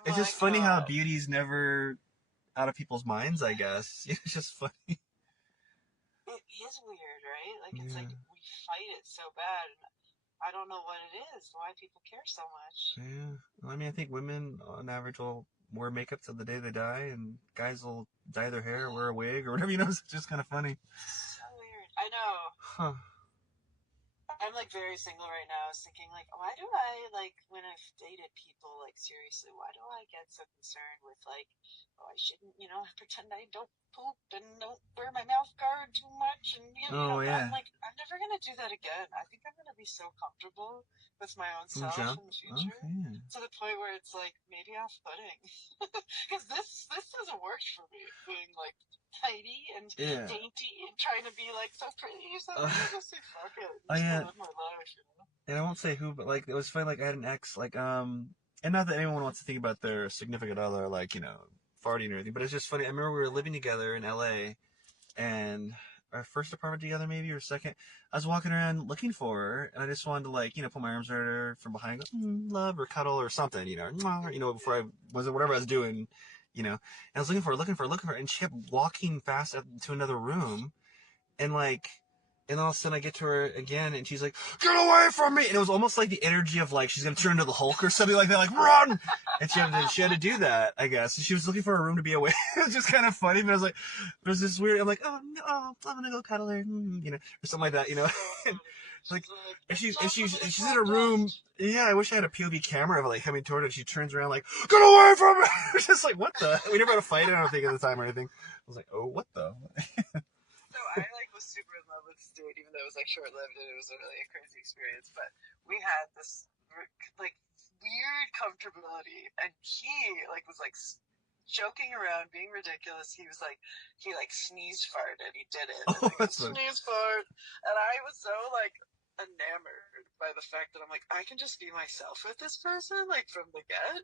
it's just funny how beauty's never out of people's minds, I guess. It's just funny. It is weird, right? Like, it's like we fight it so bad, and I don't know what it is, why people care so much. Yeah. Well, I mean, I think women, on average, will wear makeup till the day they die, and guys will dye their hair or wear a wig or whatever, it's just kind of funny. So weird. I know. Huh. I'm, like, very single right now. I was thinking, like, why do I, like, when I've dated people, like, seriously, why do I get so concerned with, like, oh, I shouldn't, pretend I don't poop and don't wear my mouth guard too much, and, I'm like, I'm never going to do that again. I think I'm going to be so comfortable with my own self in the future, to the point where it's, like, maybe off-putting. Because this hasn't worked for me, being, like, tidy and dainty and trying to be like so pretty. So I just say fuck it. Live my life, And I won't say who, but like it was funny. Like I had an ex, like and not that anyone wants to think about their significant other, like farting or anything, but it's just funny. I remember we were living together in LA, and our first apartment together, maybe or second. I was walking around looking for her, and I just wanted to like put my arms around her from behind, go, love or cuddle or something, before I was whatever I was doing. And I was looking for her, and she kept walking fast to another room, and then all of a sudden I get to her again, and she's like, get away from me! And it was almost like the energy of like, she's gonna turn into the Hulk or something like that, like, run! And she had to do that, I guess. She was looking for a room to be away. It was just kind of funny, but I was like, there's this weird, I'm like, oh, I'm gonna go cuddle her, or something like that, Like, if she's in a room, I wish I had a POV camera of like coming toward her. She turns around like, get away from me! It's just like, what the? We never had a fight, I don't think, at the time or anything. I was like, oh, what the? So I was super in love with this dude, even though it was like short-lived and it was a really crazy experience. But we had this like weird comfortability, and he was like joking around, being ridiculous. He was like, he sneeze farted. He did it. Sneeze fart, and I was so like enamored by the fact that I'm like, I can just be myself with this person, like from the get,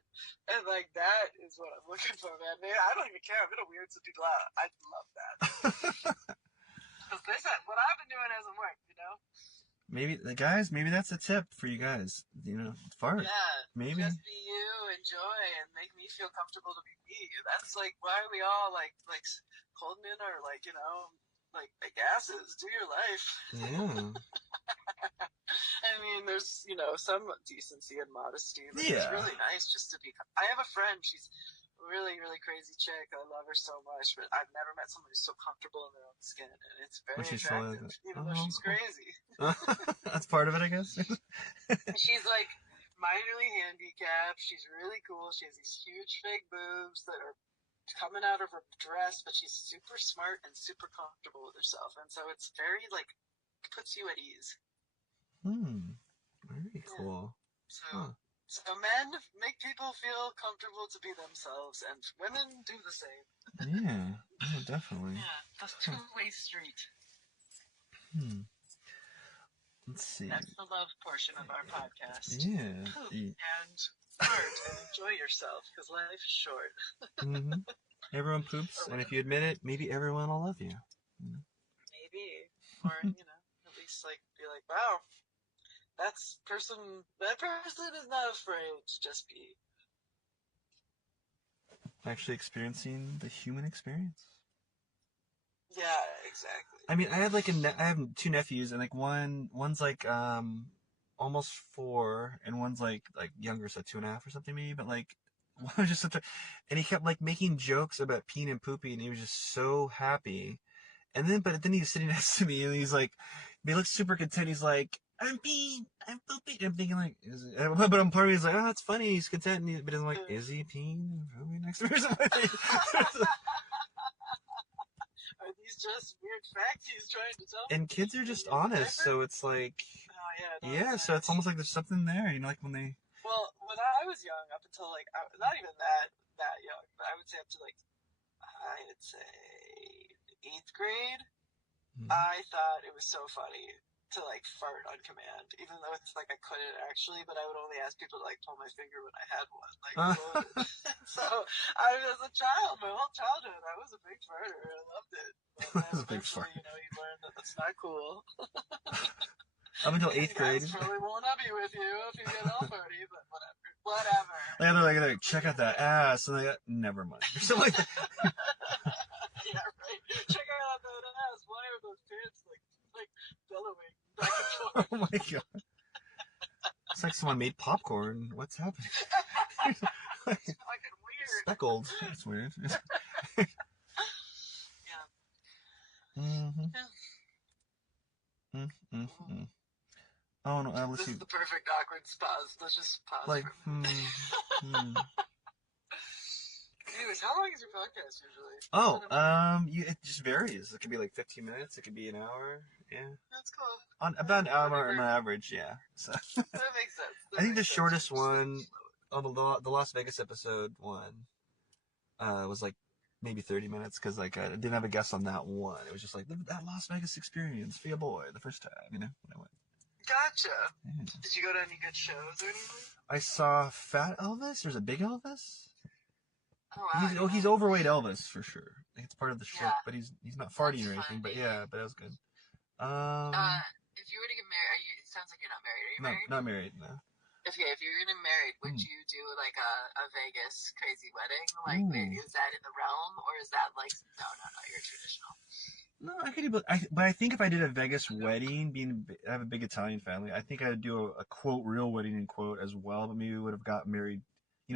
and like that is what I'm looking for, man. I don't even care. I'm in a weird to people out. I love that. Because what I've been doing hasn't worked, Maybe the guys, maybe that's a tip for you guys. Fart. Yeah. Maybe. Just be you, enjoy, and make me feel comfortable to be me. That's like why we all like holding in our like gases. Do your life. Yeah. I mean, there's some decency and modesty, but it's really nice just to be. I have a friend. She's really, really crazy chick. I love her so much, but I've never met someone who's so comfortable in their own skin, and it's very attractive, even though she's crazy. That's part of it, I guess. She's like minorly handicapped. She's really cool. She has these huge fake boobs that are coming out of her dress, but she's super smart and super comfortable with herself. And so it's very, like, puts you at ease. Very cool. So men make people feel comfortable to be themselves, and women do the same. Yeah, definitely. Yeah, that's a two-way street. Let's see. That's the love portion of our podcast. Yeah. Poop and fart and enjoy yourself, because life is short. Everyone poops, and if you admit it, maybe everyone will love you. Maybe. Or, at least, like, be like, wow, that person is not afraid to just be. Actually experiencing the human experience. Yeah, exactly. I mean, I have two nephews, and like one's like almost 4, and one's like younger, so 2.5 or something maybe. But like one was just and he kept like making jokes about peeing and pooping, and he was just so happy. And then he was sitting next to me, and he's like, he looks super content. He's like, I'm peeing, I'm pooping. And I'm thinking like, but I'm part of me is like, oh, that's funny. He's content, but I'm like, is he peeing and pooping next to me or something? Are these just weird facts he's trying to tell me? And kids are just honest, so it's like, so it's almost like there's something there, like when they. Well, when I was young, up until like, not even that young, but I would say up to like, I would say 8th grade, I thought it was so funny to like fart on command, even though it's like I couldn't actually, but I would only ask people to like pull my finger when I had one. Like, so as a child, my whole childhood, I was a big farter. I loved it. But then eventually, you learn that that's not cool. Up until 8th grade. Guys probably won't be with you if you get all farty, but whatever. Yeah, they're like, check out that ass, and they go, never mind. Or something like that. Yeah, right. Check out that ass. Why are those pants like bellowing back and forth? Oh my god. It's like someone made popcorn. What's happening? It's fucking weird. Speckled. That's weird. Yeah. Oh no, let's this see. is the perfect awkward pause. Let's just pause. Like, Anyways, how long is your podcast usually? Oh, it just varies. It could be like 15 minutes. It could be an hour. Yeah. That's cool. About an hour on average. Yeah. So. That makes sense. I think the shortest one, the Las Vegas episode one, was like maybe 30 minutes because like I didn't have a guest on that one. It was just like that Las Vegas experience for your boy the first time, when I went. Gotcha. Yeah. Did you go to any good shows or anything? I saw Fat Elvis. There's a Big Elvis. Oh, wow. He's overweight Elvis for sure. I think it's part of the shit, Yeah. but he's not farting or anything. Funny. But yeah, but it was good. If you were to get married, it sounds like you're not married. Are you married? Not married, no. If you're getting married, would you do like a Vegas crazy wedding? Like, is that in the realm, or is that like no, you're traditional? No, I could do, but I think if I did a Vegas wedding, I have a big Italian family, I think I'd do a quote real wedding in quote as well. But maybe we would have got married,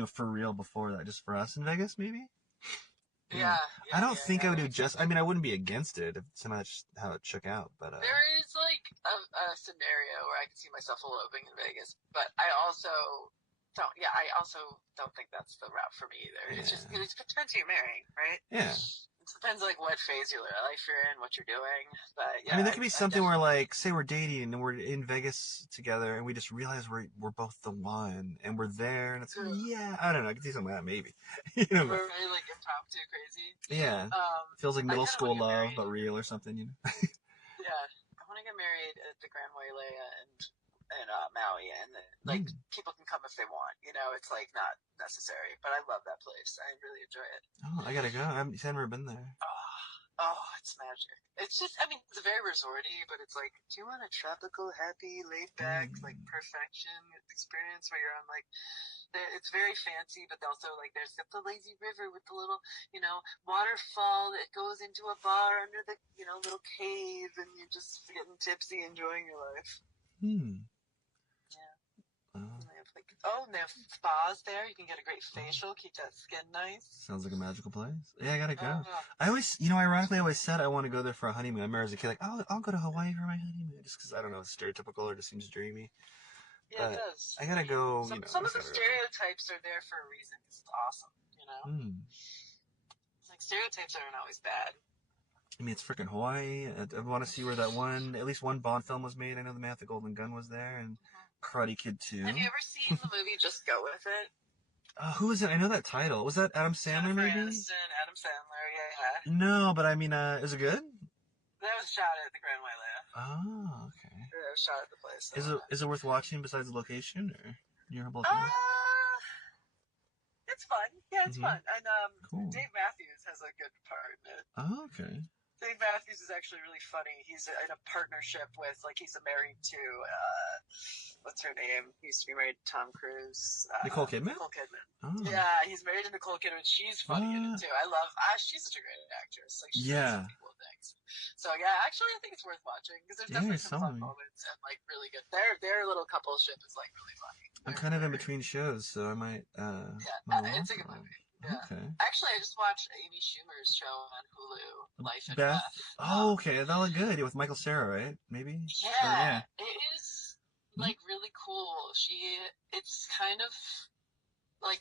for real before that, just for us in Vegas, maybe. Yeah. I don't think I would do I wouldn't be against it if it's not how it shook out, but there is like a scenario where I can see myself eloping in Vegas, but I also don't think that's the route for me either. Yeah. It depends who you're marrying, right? Yeah. It depends like what phase of life you're in, what you're doing. But yeah, I mean, there could be something where like, say we're dating and we're in Vegas together and we just realize we're both the one and we're there and it's I don't know, I could see something like that maybe. We're really like impromptu crazy. Yeah. Feels like middle school love, but real or something, Yeah, I want to get married at the Grand Wailea and Maui, and like people can come if they want. It's like not necessary, but I love that place. I really enjoy it. Oh, I gotta go. I've never been there. Oh, it's magic. It's just, it's very resorty, but it's like, do you want a tropical, happy, laid back, like perfection experience where you're on like, it's very fancy, but also like there's the lazy river with the little, waterfall that goes into a bar under the, little cave, and you're just getting tipsy, enjoying your life. And they have spas there. You can get a great facial, keep that skin nice. Sounds like a magical place. Yeah, I gotta go. I always, ironically, I always said I want to go there for a honeymoon. I remember as a kid, like, I'll go to Hawaii for my honeymoon, just because I don't know, it's stereotypical or just seems dreamy. Yeah, it does. I gotta go. Some of the stereotypes are there for a reason. It's awesome, It's like stereotypes aren't always bad. I mean, it's freaking Hawaii. I want to see where at least one Bond film was made. I know The Man with the Golden Gun was there, and Karate Kid 2. Have you ever seen the movie Just Go With It? Who is it? I know that title. Was that Adam Sandler, maybe? Aniston, Adam Sandler, yeah. No, but I mean, is it good? That was shot at the Grand Wailea. Oh, okay. Yeah, it was shot at the place. Is it worth watching besides the location, or your whole It's fun. Yeah, it's fun. And cool. Dave Matthews has a good part in it. Oh, okay. Dave Matthews is actually really funny. He's in a partnership with, he's married to, what's her name? He used to be married to Tom Cruise. Nicole Kidman? Nicole Kidman. Oh. Yeah, he's married to Nicole Kidman. She's funny in it, too. She's such a great actress. Like, she does some cool things. So, yeah, actually, I think it's worth watching, because there's definitely some fun moments and, really good. Their little coupleship is, really funny. I'm kind of in between shows, so I might, it's a good movie. Yeah. Okay. Actually, I just watched Amy Schumer's show on Hulu, Life and Beth. Oh, okay. That looked good. With Michael Cera, right? Maybe? Yeah. It is, really cool. It's kind of,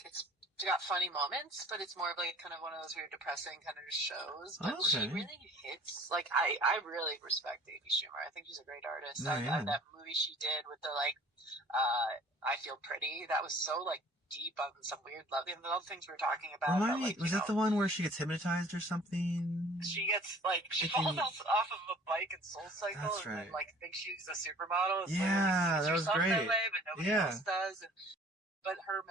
it's got funny moments, but it's more of, kind of one of those weird depressing kind of shows. But she really hits, I really respect Amy Schumer. I think she's a great artist. That movie she did with the, I Feel Pretty, that was so, deep on some weird love. And the other things we were talking about. Was that the one where she gets hypnotized or something? She gets, she falls off of a bike and Soul Cycle and thinks she's a supermodel. Yeah, that was great. That way, but nobody else does. But her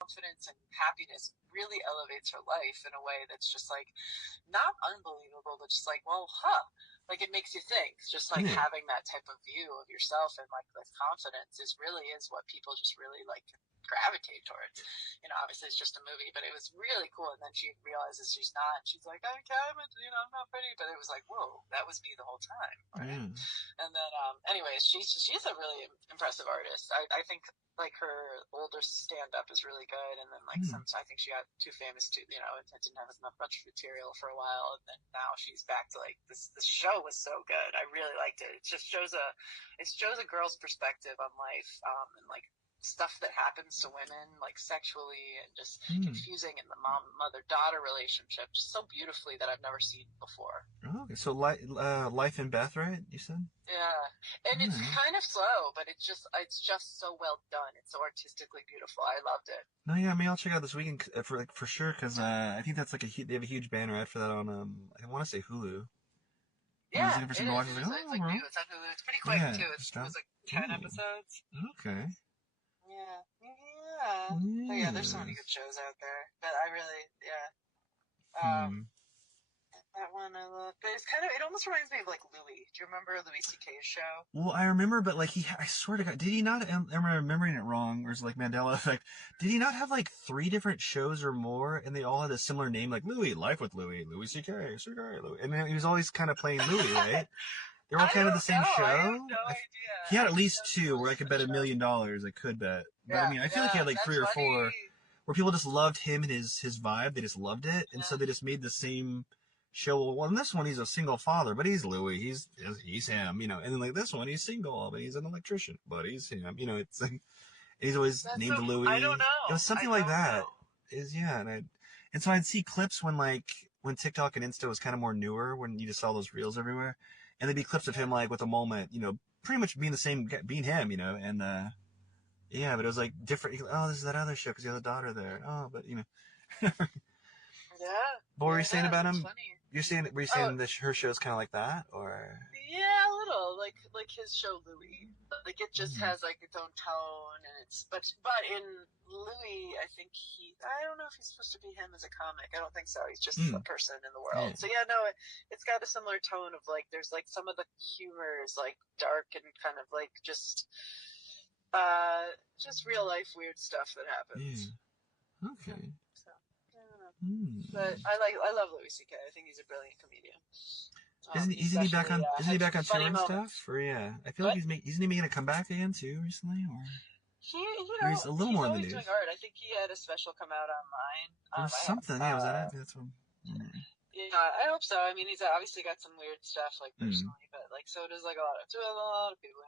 confidence and happiness really elevates her life in a way that's just, not unbelievable, but just it makes you think. Just, having that type of view of yourself and, this confidence really is what people just really, gravitate towards. Obviously it's just a movie, but it was really cool. And then she realizes she's not. She's like, I'm I'm not pretty. But it was whoa, that was me the whole time. Right? And then, anyways, she's a really impressive artist. I think her older stand-up is really good. And then since I think she got too famous to, and didn't have as much material for a while. And then now she's back to this show was so good. I really liked it. It just shows a girl's perspective on life, and stuff that happens to women, sexually, and just confusing in the mother-daughter relationship, just so beautifully that I've never seen before. Oh, okay. So Life in Beth, right? You said? Yeah, and it's kind of slow, but it's just so well done. It's so artistically beautiful. I loved it. No, yeah, I'll check out this weekend for sure, because I think that's they have a huge banner ad for that on I want to say Hulu. Yeah, it is. It's new. It's on Hulu. It's pretty quick too. It was 10 episodes. Okay. Yeah. But yeah, there's so many good shows out there. But I really, that one I love. But it almost reminds me of Louis. Do you remember Louis C.K.'s show? Well, I remember, but I swear to God, did he not, am I remembering it wrong, or is it Mandela effect? Did he not have 3 different shows or more, and they all had a similar name, Louis, Life with Louis, Louis C.K., Louis, and then he was always kind of playing Louis, right? They're all kind of the same show. I have no idea. He had at least 2 where I could bet $1 million. I could bet. But I mean, I feel like he had 3 or 4 where people just loved him and his vibe. They just loved it, and so they just made the same show. Well, in this one, he's a single father, but he's Louis. He's him, And then this one, he's single, but he's an electrician, but he's him. It's he's always named Louis. I don't know. It was something like that. And so I'd see clips when TikTok and Insta was kind of more newer, when you just saw those reels everywhere. And there'd be clips of him with a moment, pretty much being the same, being him, and but it was different. Oh, this is that other show because he has a daughter there. Oh, but yeah. What were you saying about him? Funny. Were you saying her show's kind of like that, or? Yeah, a little like his show Louis. It just has its own tone, and but in Louis, I think I don't know if he's supposed to be him as a comic. I don't think so. He's just a person in the world. Yeah. So yeah, no, it's got a similar tone of there's some of the humor is dark and kind of just real life weird stuff that happens. Yeah. Okay. So I don't know. But I love Louis C.K. I think he's a brilliant comedian. Isn't he back on tour and stuff? Or I feel like isn't he making a comeback again too recently, or? He's a little more in the news. Doing art. I think he had a special come out online. Or something. Was that it? That's what. Yeah, I hope so. I mean, he's obviously got some weird stuff personally, but so does a lot of people,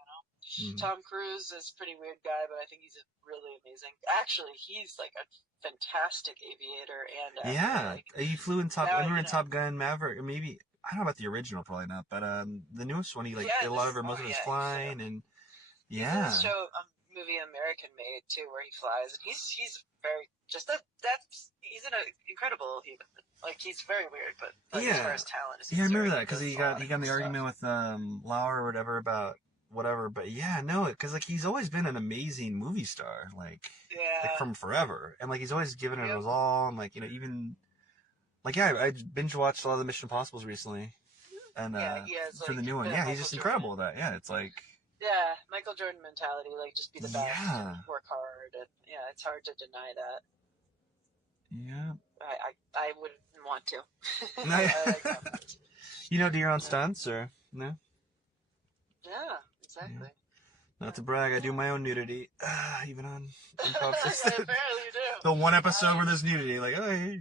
Tom Cruise is a pretty weird guy, but I think he's really amazing. Actually, he's like a fantastic aviator and actor. Yeah, like, he flew in Top. I remember in Top Gun Maverick, or maybe I don't know about the original, probably not, but the newest one, he like did a lot of most of his flying, and he's in this movie American Made too, where he flies, and he's very just he's an incredible human. Like, he's very weird, but like, as far as talent, I remember that because he got in the argument with Lauer or whatever about whatever, but because like he's always been an amazing movie star, like from forever, and like he's always given it his all, and like even like I binge watched a lot of the Mission Impossibles recently, and for the new one, he's just incredible at that. Yeah, it's like. Yeah, Michael Jordan mentality, like just be the best and work hard, and it's hard to deny that. Yeah. I wouldn't want to. You do your own stunts or no? Yeah, exactly. Yeah. Not to brag, I do my own nudity, even on improv. Apparently you do. The one episode where there's nudity, like, oh, hey.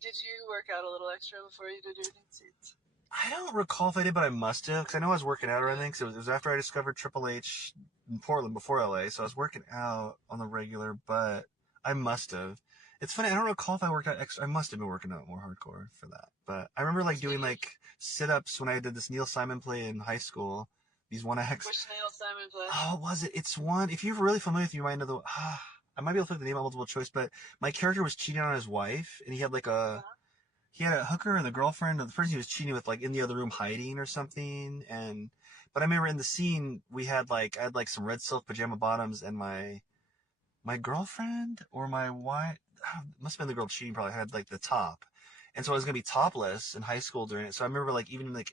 Did you work out a little extra before you did your nude scenes? I don't recall if I did, but I must have, because I know I was working out or anything, because it was after I discovered Triple H in Portland before LA, so I was working out on the regular, but I must have. It's funny, I don't recall if I worked out extra. I must have been working out more hardcore for that. But I remember like doing like sit-ups when I did this Neil Simon play in high school. These one acts. Which Neil Simon play? Oh, was it? It's one. If you're really familiar with it, you might know the. I might be able to put the name on multiple choice, but my character was cheating on his wife, and he had like he had a hooker and the girlfriend of the person he was cheating with, like in the other room hiding or something. But I remember in the scene I had like some red silk pajama bottoms, and my girlfriend or my wife, must have been the girl cheating, probably had like the top. And so I was going to be topless in high school during it. So I remember like even like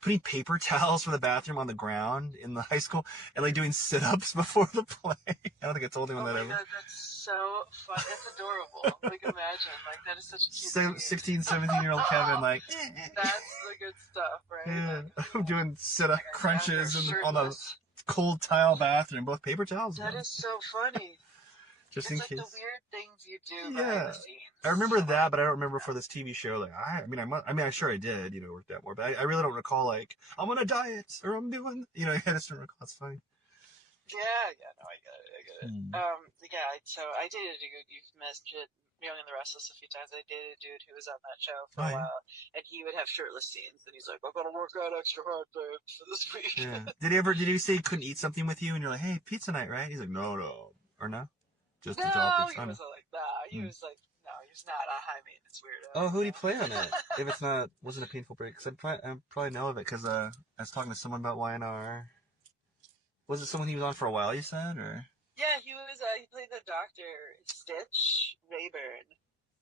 putting paper towels for the bathroom on the ground in the high school and like doing sit-ups before the play. I don't think I told anyone that ever. God, that's so fun. That's adorable. Like, imagine. Like, that is such a cute 16, 17-year-old Kevin, like. That's the good stuff, right? Yeah. I'm doing sit-up crunches on the cold tile bathroom, both paper towels. That is so funny. Just it's in like case. The weird things you do behind the scenes. I remember that, but I don't remember for this TV show. Like, I'm sure I did, worked out more, but I really don't recall like I'm on a diet or I'm doing, I just don't recall. It's funny. Yeah, no, I get it. So I dated a dude. You've mentioned Young and the Restless a few times. I dated a dude who was on that show for a while, and he would have shirtless scenes, and he's like, "I'm gonna work out extra hard, babe, for this week." Yeah. Did he say he couldn't eat something with you, and you're like, "Hey, pizza night, right?" He's like, "No, or no." Just no, a job. He wasn't like that. He was like, no, he's not a high maintenance weirdo. Oh, who did he play on it? If it's wasn't a painful break, because I probably know of it, because I was talking to someone about YNR. Was it someone he was on for a while, you said, or? Yeah, he was. He played the Dr. Stitch Rayburn.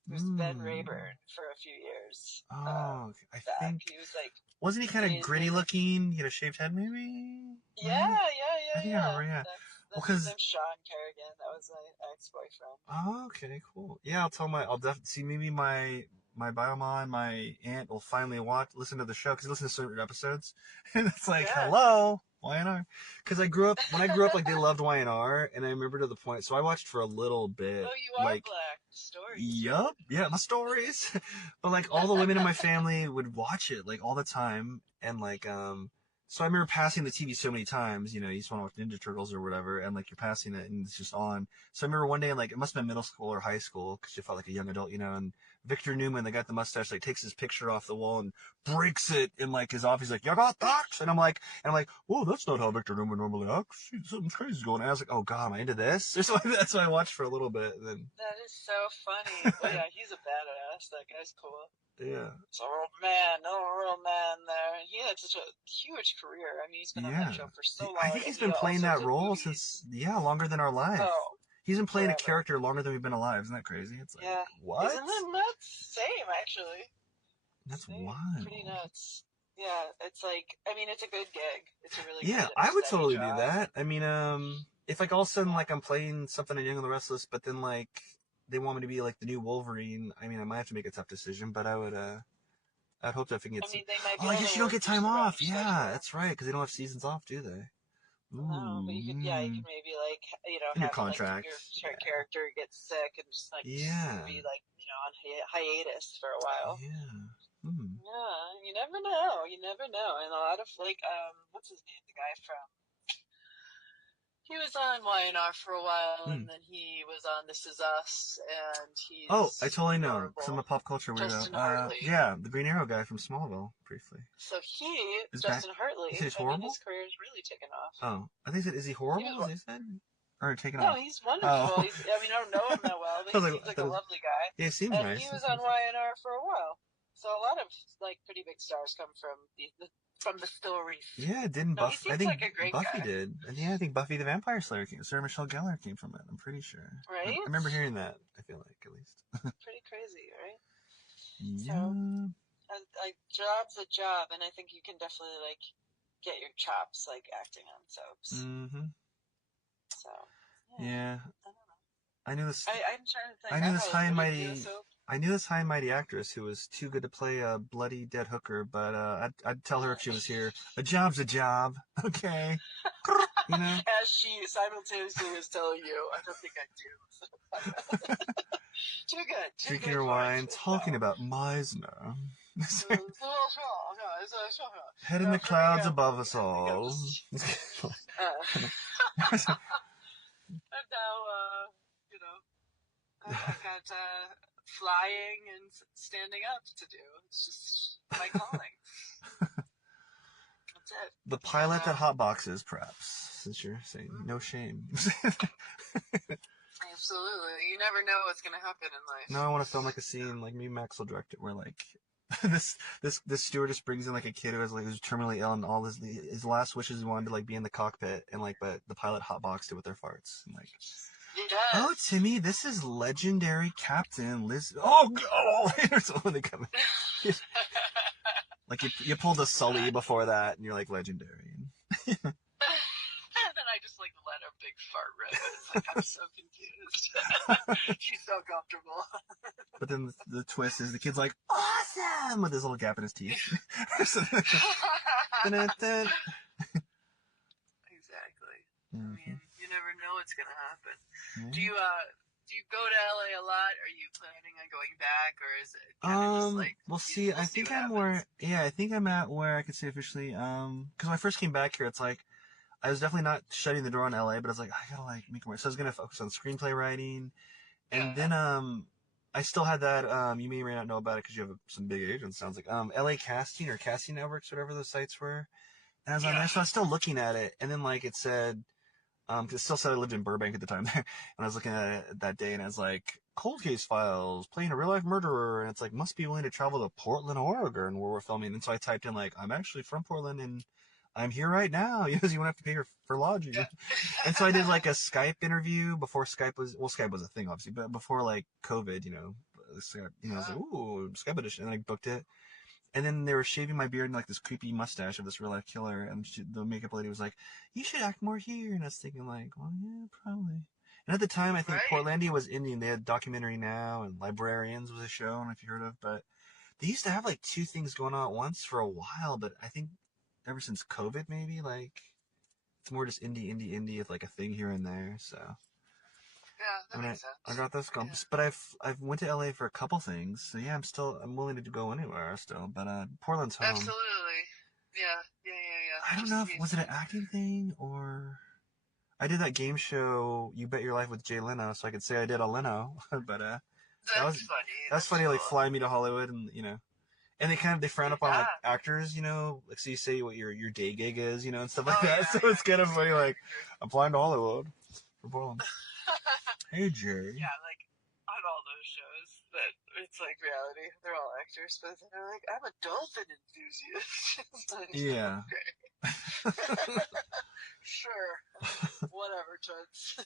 He was Ben Rayburn for a few years. Oh, I think he was like. Wasn't he kind of gritty looking? He had a shaved head, maybe. Yeah. I think I remember. Yeah. His name's Sean Kerrigan. That was my ex-boyfriend. Oh, okay, cool. Yeah, I'll definitely see. Maybe my biomon, my aunt will finally listen to the show, because he listens to certain episodes, and it's like, hello, YNR. Because when I grew up, like they loved YNR, and I remember to the point. So I watched for a little bit. Oh, you are like, black stories. Yup, yeah, my stories. But like all the women in my family would watch it like all the time, and like So I remember passing the TV so many times, you just want to watch Ninja Turtles or whatever, and like you're passing it and it's just on. So I remember one day, like it must have been middle school or high school, because you felt like a young adult, and Victor Newman, the guy with the mustache, like takes his picture off the wall and breaks it in like his office. He's like, "You got that?" And I'm like, whoa, that's not how Victor Newman normally acts. Something crazy's going on. I was like, oh god, am I into this? So that's why I watched for a little bit. And then that is so funny. Oh yeah, he's a badass. That guy's cool. Yeah. It's a real man there. He had such a huge career. I mean, he's been on that show for so long. I think he's been playing that role since, longer than our life. Oh, he's been playing a character longer than we've been alive. Isn't that crazy? It's like, what? Isn't that nuts? Same, actually. That's wild. Pretty nuts. Yeah, it's like, I mean, it's a good gig. It's a really good I would totally do that. I mean, if like all of a sudden, like I'm playing something in Young and the Restless, but then like, they want me to be like the new Wolverine. I mean, I might have to make a tough decision, but I'd hope that if I can get I guess you don't get time off. Yeah, that's right, because they don't have seasons off, do they? No, but you could maybe like, in your have contract. Like, your character gets sick and just like be like, on hiatus for a while. Yeah. Yeah, you never know. You never know. And a lot of, like, what's his name? The guy from... He was on Y&R for a while, and then he was on This Is Us, and he's... Oh, I totally know, adorable. because I'm a pop culture weirdo. Justin Hartley. Yeah, the Green Arrow guy from Smallville, briefly. So Justin Hartley, he's horrible? his career is really taken off. Oh, I think he said, is he horrible, as he said? Or taken No, off? he's wonderful. Oh. I don't know him that well, but he seems like a lovely guy. Yeah, he seems nice. And he was on Y&R for a while. So a lot of, like, pretty big stars come from the stories. Yeah, didn't Buffy? I think like a great Buffy guy. did. And yeah, I think Buffy the Vampire Slayer Sarah Michelle Gellar came from it. I'm pretty sure. Right? I remember hearing that, I feel like, at least. Pretty crazy, right? Yeah. So, like, job's a job, and I think you can definitely, like, get your chops, like, acting on soaps. Mm-hmm. So, yeah. I knew this. I'm trying to think. I knew this high and mighty actress who was too good to play a bloody dead hooker, but I'd tell her if she was here. A job's a job, okay? You know. As she simultaneously is telling you, I don't think I do. Too good. Drinking her wine, talking about Meisner. Head in the clouds above us all. And now, I've got flying and standing up to do. It's just my calling. That's it. The pilot that hotboxes, perhaps, since you're saying no shame. Absolutely. You never know what's going to happen in life. No, I want to film like a scene, like me and Max will direct it, where like this stewardess brings in like a kid who's terminally ill, and all his last wishes he wanted to like be in the cockpit, and like but the pilot hotboxed it with their farts, and like. Yes. Oh, Timmy, this is legendary Captain Liz. Oh, so when they come in. Like you pulled a Sully before that, and you're like legendary. And then I just like let a big fart rip. It's like I'm so confused. She's so comfortable. But then the twist is the kid's like awesome with his little gap in his teeth. Exactly. Mm-hmm. I mean, you never know what's gonna happen. Mm-hmm. Do you go to LA a lot? Are you planning on going back, or is it kind of just like? Well, see, I think I'm where. Yeah, I think I'm at where I could say officially. Because when I first came back here, it's like I was definitely not shutting the door on LA, but I was like, I gotta like make more. So I was gonna focus on screenplay writing, and then I still had that. You may or may not know about it because you have some big agents. Sounds like LA Casting or Casting Networks, whatever those sites were. And I was on there, so I was still looking at it, and then like it said. Because it still said I lived in Burbank at the time there. And I was looking at it that day, and I was like, cold case files, playing a real-life murderer. And it's like, must be willing to travel to Portland, Oregon, where we're filming. And so I typed in, like, I'm actually from Portland, and I'm here right now. You won't have to pay for lodging. And so I did, like, a Skype interview before Skype was... Well, Skype was a thing, obviously. But before, like, COVID, Skype, I was like, ooh, Skype edition. And I booked it. And then they were shaving my beard and like this creepy mustache of this real life killer. And the makeup lady was like, you should act more here. And I was thinking like, well, yeah, probably. And at the time, I think Portlandia was Indian. They had Documentary Now, and Librarians was a show. I don't know if you heard of, but they used to have like two things going on at once for a while. But I think ever since COVID, maybe like it's more just indie with like a thing here and there. So. Yeah, that makes sense. I got those comps, but I've went to LA for a couple things, so yeah, I'm willing to go anywhere still, but Portland's home. Absolutely, yeah. I don't know was it an acting thing or I did that game show You Bet Your Life with Jay Leno, so I could say I did a Leno, but that's funny. That's funny, cool. Like flying me to Hollywood, and and they frown upon like actors, like so you say what your day gig is, and stuff like that. Yeah, so it's kind of funny, like I'm flying to Hollywood for Portland. Hey, Jerry. Yeah, like, on all those shows, that it's like reality. They're all actors, but they're like, I'm a dolphin enthusiast. Yeah. Sure. Whatever, Toots.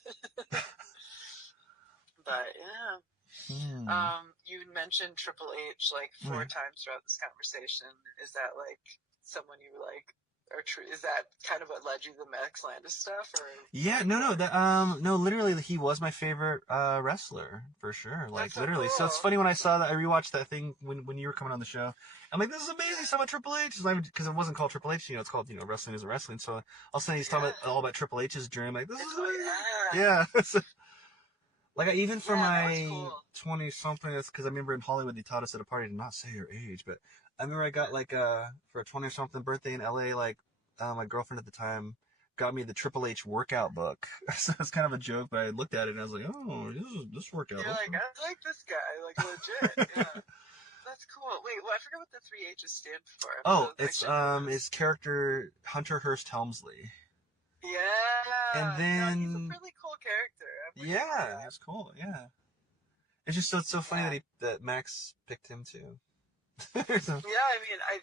But, yeah. You mentioned Triple H, like, 4 times throughout this conversation. Is that, like, someone you like... Or is that kind of what led you to the Max Landis stuff? Or yeah, no, literally, he was my favorite wrestler for sure. Like so literally, cool. So it's funny when I saw that. I rewatched that thing when you were coming on the show. I'm like, this is amazing. Some about Triple H because it wasn't called Triple H. It's called Wrestling is Wrestling. So all of a sudden he's talking all about Triple H's journey. I'm like, this is amazing. Yeah. Like, even for my cool. 20-something, that's because I remember in Hollywood they taught us at a party to not say your age, but I remember I got, like, for a 20-something birthday in LA, like, my girlfriend at the time got me the Triple H workout book. So it's kind of a joke, but I looked at it and I was like, oh, this workout. You're like, I like this guy, like, legit. Yeah. That's cool. Wait, well, I forget what the three H's stand for. Oh, it's his character Hunter Hearst Helmsley. And Yeah. No, he's a then really cool character. yeah, it's cool. Yeah, it's just so funny that Max picked him too. So, yeah, I mean, I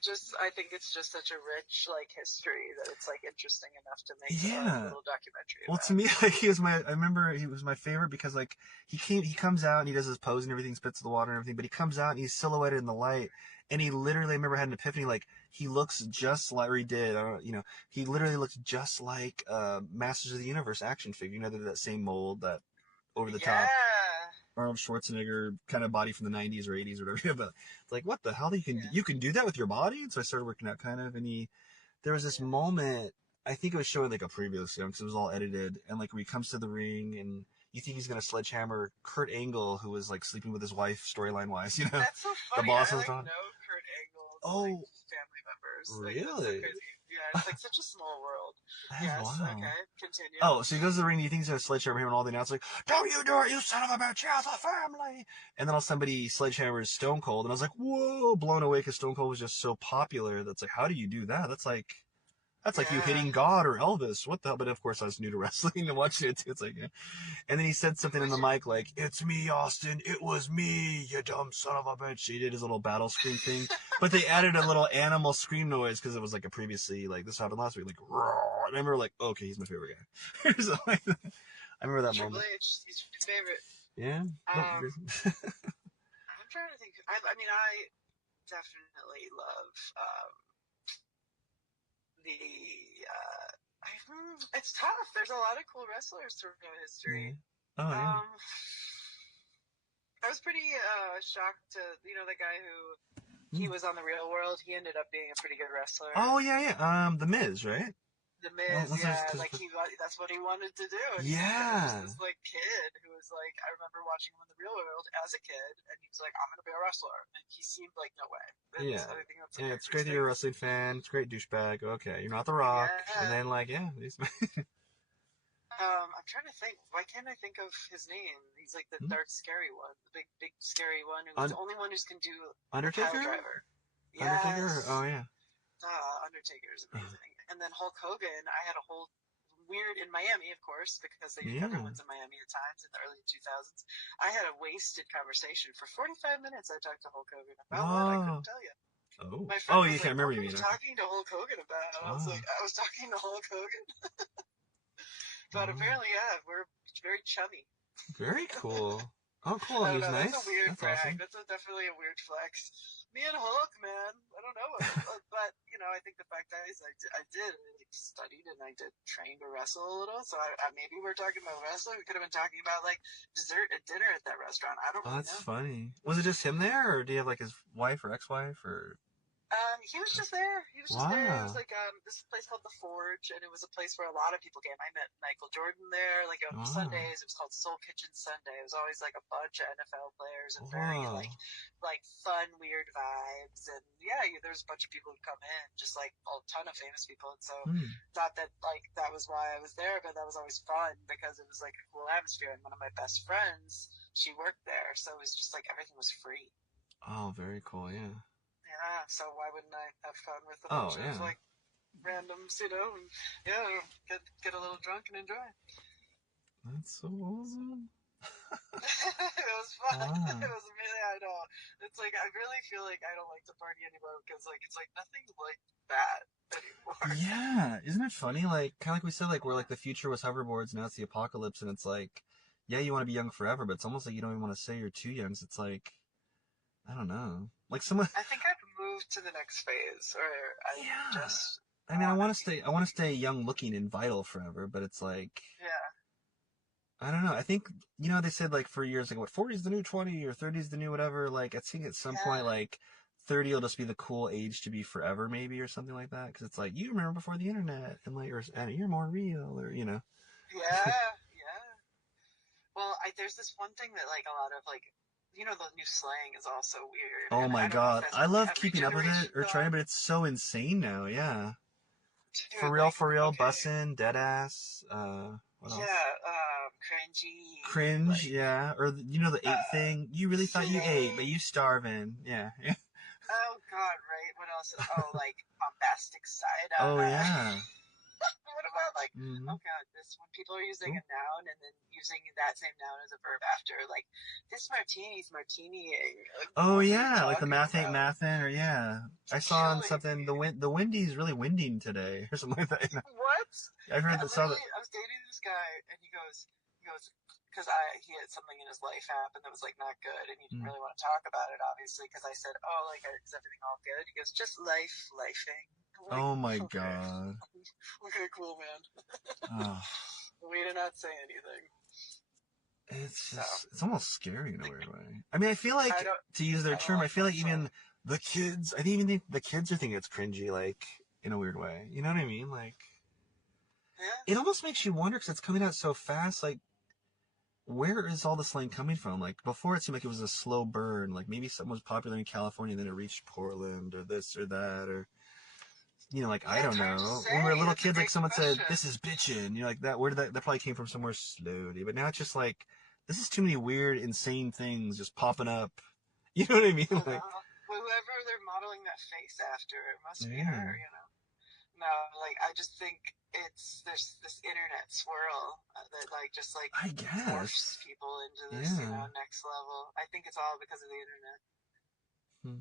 think it's just such a rich, like, history that it's, like, interesting enough to make a little documentary well, about. to me, like, I remember he was my favorite because, like, he comes out and he does his pose and everything, spits the water and everything, but he comes out and he's silhouetted in the light, and he literally, I remember, had an epiphany, like, he looks just like, or he did, he literally looks just like Masters of the Universe action figure, they're that same mold, that over the top Arnold Schwarzenegger kind of body from the 90s or 80s or whatever. But it's like, what the hell? You can do that with your body? And so I started working out kind of, and there was this moment, I think it was showing like a previous, because it was all edited, and like when he comes to the ring and you think he's gonna sledgehammer Kurt Angle, who was like sleeping with his wife storyline wise, That's so funny. The boss I was know Kurt Angle's family members. Really? Like, that's so crazy. Yeah, it's like such a small world. Yes, wow. Okay, continue. Oh, so he goes to the ring and he thinks he's gonna sledgehammer him, and all the announcers like, don't you do it, you son of a bitch, has a family. And then all somebody sledgehammers Stone Cold, and I was like, whoa, blown away, because Stone Cold was just so popular. That's like, how do you do that? That's like you hitting God or Elvis. What the hell? But of course I was new to wrestling and watching it too. It's like, yeah. And then he said something in the mic like, it's me, Austin. It was me, you dumb son of a bitch. He did his little battle scream thing. But they added a little animal scream noise because it was like a previously, like, this happened last week, like, roar. And I remember like, okay, he's my favorite guy. So, like, I remember that moment. Triple H, he's your favorite. Yeah. I'm trying to think. I mean, I definitely love it's tough. There's a lot of cool wrestlers throughout history. Oh, yeah. I was pretty shocked to, the guy who he was on The Real World. He ended up being a pretty good wrestler. Oh, yeah. The Miz, right? The Miz, that's what he wanted to do. And yeah. He was this, like, kid who was, like, I remember watching him in The Real World as a kid, and he was like, I'm going to be a wrestler. And he seemed like, no way. I think that's it's great that you're a wrestling fan. It's a great douchebag. Okay, you're not The Rock. Yeah. And then, like, yeah. I'm trying to think. Why can't I think of his name? He's like the dark, scary one. The big, scary one. Who's the only one who can do Undertaker? Pile driver. Undertaker? Yes. Oh, yeah. Undertaker is amazing. And then Hulk Hogan, I had a whole weird, in Miami, of course, because everyone's in Miami at times in the early 2000s. I had a wasted conversation for 45 minutes. I talked to Hulk Hogan about what I couldn't tell you. Oh. My friend you can't remember you mean. Talking to Hulk Hogan about. I was like, I was talking to Hulk Hogan. But apparently, we're very chummy. Very cool. Oh, cool. He's nice. That's a weird brag. Awesome. That's definitely a weird flex. Me and Hulk, man. I don't know. But, I think the fact that I did studied and I did train to wrestle a little. So maybe we're talking about wrestling. We could have been talking about, like, dessert at dinner at that restaurant. I don't really know. That's funny. Was it just him there, or do you have, like, his wife or ex-wife, or... He was just there. He was just there. It was like this place called The Forge, and it was a place where a lot of people came. I met Michael Jordan there. Like on Sundays, it was called Soul Kitchen Sunday. It was always like a bunch of NFL players and very like fun, weird vibes. And there was a bunch of people who come in, just like a ton of famous people. And so thought that like that was why I was there, but that was always fun because it was like a cool atmosphere. And one of my best friends, she worked there, so it was just like everything was free. Oh, very cool. Yeah. Yeah, so why wouldn't I have fun with a bunch of like randoms, and get a little drunk and enjoy. That's so awesome. It was fun. It was really, I know. It's like I really feel like I don't like to party anymore because like it's like nothing like that anymore. Yeah, isn't it funny? Like kind of like we said, like where like the future was hoverboards, now it's the apocalypse, and it's like, yeah, you want to be young forever, but it's almost like you don't even want to say you're too young. So it's like, I don't know. Like someone. I think I'd move to the next phase, or I mean, I want to stay young looking and vital forever, but it's like. Yeah. I don't know. I think, they said like for years, like what, 40 is the new 20 or 30 is the new whatever. Like I think at some point, like 30 will just be the cool age to be forever, maybe, or something like that. Cause it's like, you remember before the internet and like, and you're more real or, Yeah. Well, there's this one thing that like a lot of like, the new slang is also weird, Oh and my I don't know if god. that's I like love every keeping up with it generation or gone. trying, but it's so insane now, yeah. Dude, like, For real, okay, bussin', deadass, what else? yeah, cringy, Cringe, like, yeah. Or, the ate thing. You really thought you ate, but slay. you starving. Yeah. Oh God, right? What else? Oh, like bombastic side Oh, eye. yeah. What about like, Mm-hmm. oh God, this when people are using Cool. a noun and then using that same noun as a verb after, like, this martini's martiniing. Like, Oh, what are you yeah. Like the talking math ain't about? mathin', or yeah. I It's saw on killing something, me. the windy's really winding today, or something like that. What? I've heard that, saw that. Literally, I was dating this guy, and he goes, because he had something in his life happen that was like not good, and he didn't Mm. really want to talk about it, obviously, because I said, oh, like, is everything all good? He goes, just lifing. I'm like, Oh my okay, god. okay, cool, man. Oh. We did not say anything. It's So just, it's almost scary in a weird way. I mean, I feel I like, don't, to use their I don't term, I like feel that like song. even the kids, I think even the kids are thinking it's cringy, like, in a weird way. You know what I mean? Like, Yeah, it almost makes you wonder because it's coming out so fast. Like, where is all the slang coming from? Like, before it seemed like it was a slow burn. Like, maybe something was popular in California, and then it reached Portland, or this or that, or, like, I yeah, don't it's hard to know. When we were say. little That's a kids, like, great someone said, question. this is bitchin'. Like, where did that probably came from somewhere slowly. But now it's just like, this is too many weird, insane things just popping up. You know what I mean? I Like, know. Whoever they're modeling that face after, it must be yeah, her. No, like I just think there's this internet swirl that like just like I dwarfs guess. people into this, Yeah. next level. I think it's all because of the internet. Hmm.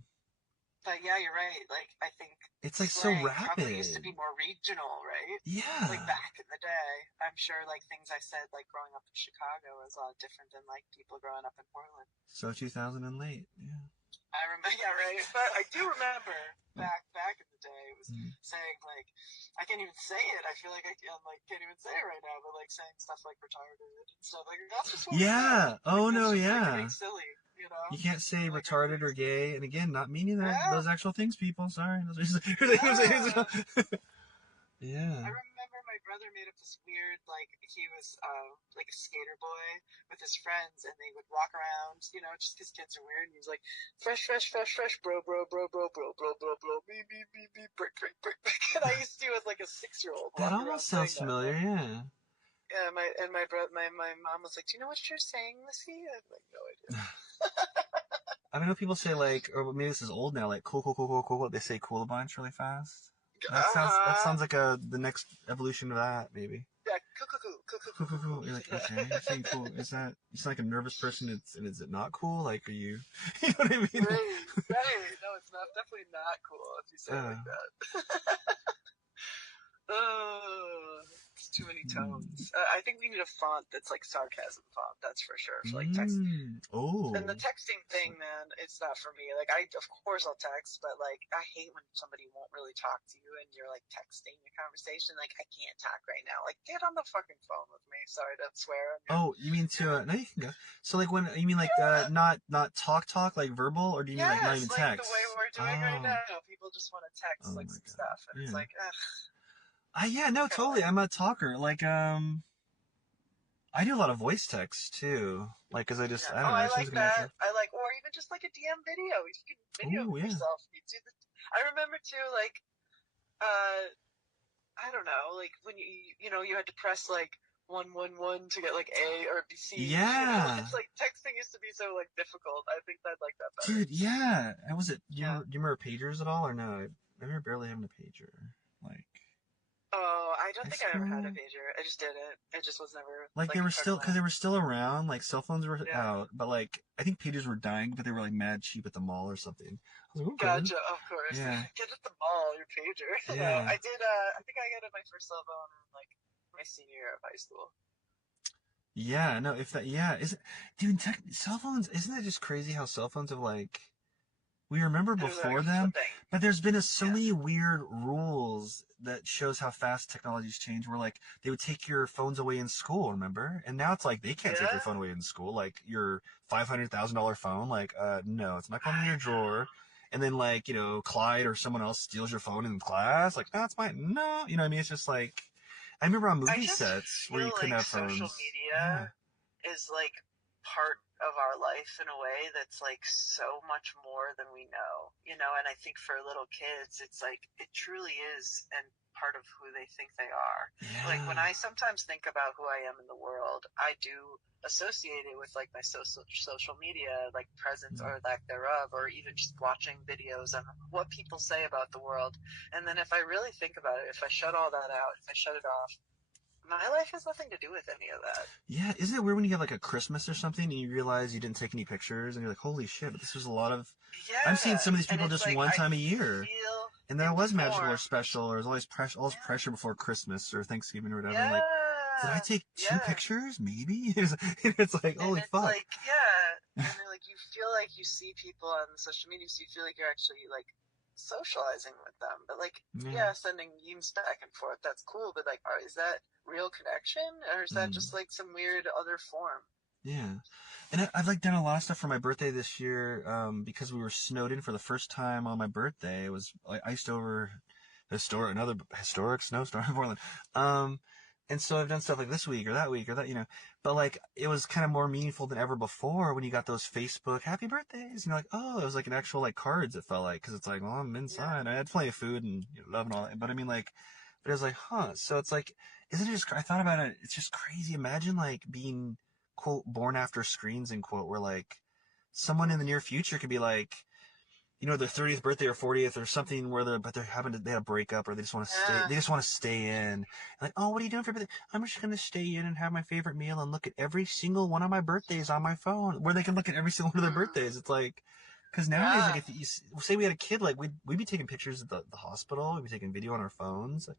But yeah, you're right. Like I think It's like so slang probably used to rapid. be more regional, right? Like Yeah. back in the day. I'm sure like things I said like growing up in Chicago was a lot different than like people growing up in Portland. So 2000 and late. Yeah. I remember, yeah, right. But I do remember back in the day, it was Mm. saying like, I can't even say it. I feel like I'm like can't even say it right now. But like saying stuff like retarded and stuff like that's just what we said. Yeah. Like Oh that's no. just like Yeah. being silly, you know. You can't say Like are retarded being or silly. gay, and again, not meaning that Yeah, those actual things. People, sorry. yeah. Yeah. I remember my brother made up this weird, like, he was, like a skater boy with his friends, and they would walk around, just because kids are weird, and he was like, fresh, fresh, fresh, fresh, bro, bro, bro, bro, bro, bro, bro, bro, me, me, me, me, brick, brick, brick, brick. And I used to, as like a 6-year-old, That walk around almost saying sounds that. familiar. Yeah. Yeah, my brother, my mom was like, do you know what you're saying, Lissy? I had like no idea. I don't know. People say like, or maybe this is old now. Like, cool, cool, cool, cool, cool. They say cool a bunch really fast. That Uh-huh. sounds like the next evolution of that, maybe. Yeah, cuckoo, cuckoo, Cool, cuckoo, cool, cuckoo. cool. You're like, okay, you're saying cool. Is that you sound like a nervous person? And is it not cool? Like, are you? You know what I mean? Right, right. No, it's not definitely not cool if you say it uh, like that. Oh, it's too many hmm. tones. I think we need a font that's like sarcasm font. That's for sure. For like text and the Oh. texting thing, man, it's not for me. Like of course I'll text, but like I hate when somebody won't really talk to you and you're like texting the conversation. Like I can't talk right now. Like get on the fucking phone with me. Sorry to swear. Oh, you mean to? No, you can go. So like when you mean like Yeah. not talk like verbal, or do you mean like not even Yes, like the way text? we're doing right Oh. now. People just want to text Oh like my some god. stuff, and it's Yeah. like, ugh, Yeah, no, kind of totally. lame. I'm a talker. Like, I do a lot of voice text too. Like, cause Yeah. I don't Oh, know, I it seems like like a that. natural. I like, or even just like a DM video. You can video Oh, yeah. yourself. You do the. I remember too, like, uh, I don't know, like when you had to press like 111 to get like A or B C. Yeah. It's like texting used to be so like difficult. I think I'd like that better. Dude, yeah. And was it, Yeah. do you remember pagers at all or no? I remember barely having a pager. Like, Oh, I don't high think I ever had a school? pager. I just didn't. It just was never Like, they like a were part of still, my. cause they were still around, like, cell phones were Yeah. out, but like, I think pagers were dying, but they were like mad cheap at the mall or something. I was like, okay. Gotcha, of course. Yeah. Get at the mall, your pager. No, Yeah. I did. I think I got my first cell phone in like my senior year of high school. Yeah, no, if that, yeah, dude, cell phones, isn't it just crazy how cell phones have like, we remember It was like before a them, flipping. but there's been so Yeah. many weird rules that shows how fast technology's changed. Where like they would take your phones away in school, remember? And now it's like they can't take your Yeah. phone away in school. Like your $500,000 phone, like no, it's not going in your drawer. And then like Clyde or someone else steals your phone in class. Like no, it's mine. No, you know what I mean? It's just like I remember on I movie just sets where feel you couldn't like have social phones. Yeah. media is like part of our life in a way that's like so much more than we know, and I think for little kids it's like it truly is and part of who they think they are. Like when I sometimes think about who I am in the world, I do associate it with like my social media like presence or lack thereof, or even just watching videos on what people say about the world. And then if I really think about it, if I shut all that out, if I shut it off, my life has nothing to do with any of that. Yeah, isn't it weird when you have like a Christmas or something and you realize you didn't take any pictures and you're like, holy shit, this was a lot of... Yeah. I'm seeing some of these people just like, one time a year. And that was informed. magical or special, or there's always pressure before Christmas or Thanksgiving or whatever. Yeah. I'm like, did I take 2 pictures? Maybe? It's like, holy fuck. Like, yeah. And then, like, you feel like you see people on social media, so you feel like you're actually, like, socializing with them. But, like, sending memes back and forth, that's cool. But, like, is that real connection? Or is that just, like, some weird other form? Yeah. And I've, like, done a lot of stuff for my birthday this year, because we were snowed in for the first time on my birthday. It was, like, iced over another historic snowstorm in Portland. And so I've done stuff like this week or that, but like it was kind of more meaningful than ever before when you got those Facebook happy birthdays. Like, oh, it was like an actual like cards. It felt like, because it's like, well, I'm inside. I had plenty of food and love and all that, but I mean, like, but it was like, huh. So it's like, isn't it just? I thought about it. It's just crazy. Imagine like being quote born after screens end quote, where like someone in the near future could be like, their 30th birthday or 40th or something where they had a breakup, or they just want to stay in. Like, oh, what are you doing for your birthday? I'm just going to stay in and have my favorite meal and look at every single one of my birthdays on my phone, where they can look at every single one of their birthdays. It's like, because nowadays, like, if you say we had a kid, like we'd be taking pictures at the hospital, we'd be taking video on our phones.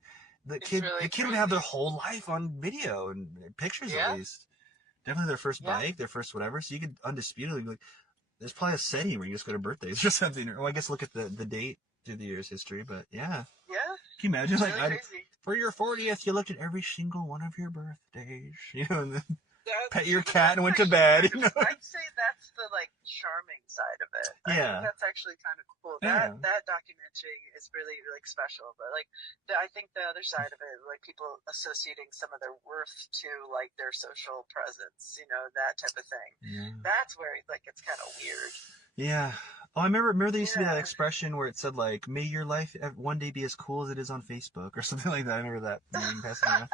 The kid would have their whole life on video and pictures at least. Definitely their first bike, their first whatever. So you could undisputedly be like, there's probably a setting where you just go to birthdays or something. Or I guess look at the date through the year's history. But yeah. Yeah. Can you imagine? It's really crazy. For your 40th, you looked at every single one of your birthdays, and then pet your cat and went to bed. I'd say that's the like charming side of it. I think that's actually kind of cool. That documenting is really like special. But like, I think the other side of it, like people associating some of their worth to like their social presence, that type of thing. Yeah. That's where like it's kind of weird. Yeah. Oh, I remember there used to be that expression where it said like, "May your life one day be as cool as it is on Facebook," or something like that. I remember that meme passing around.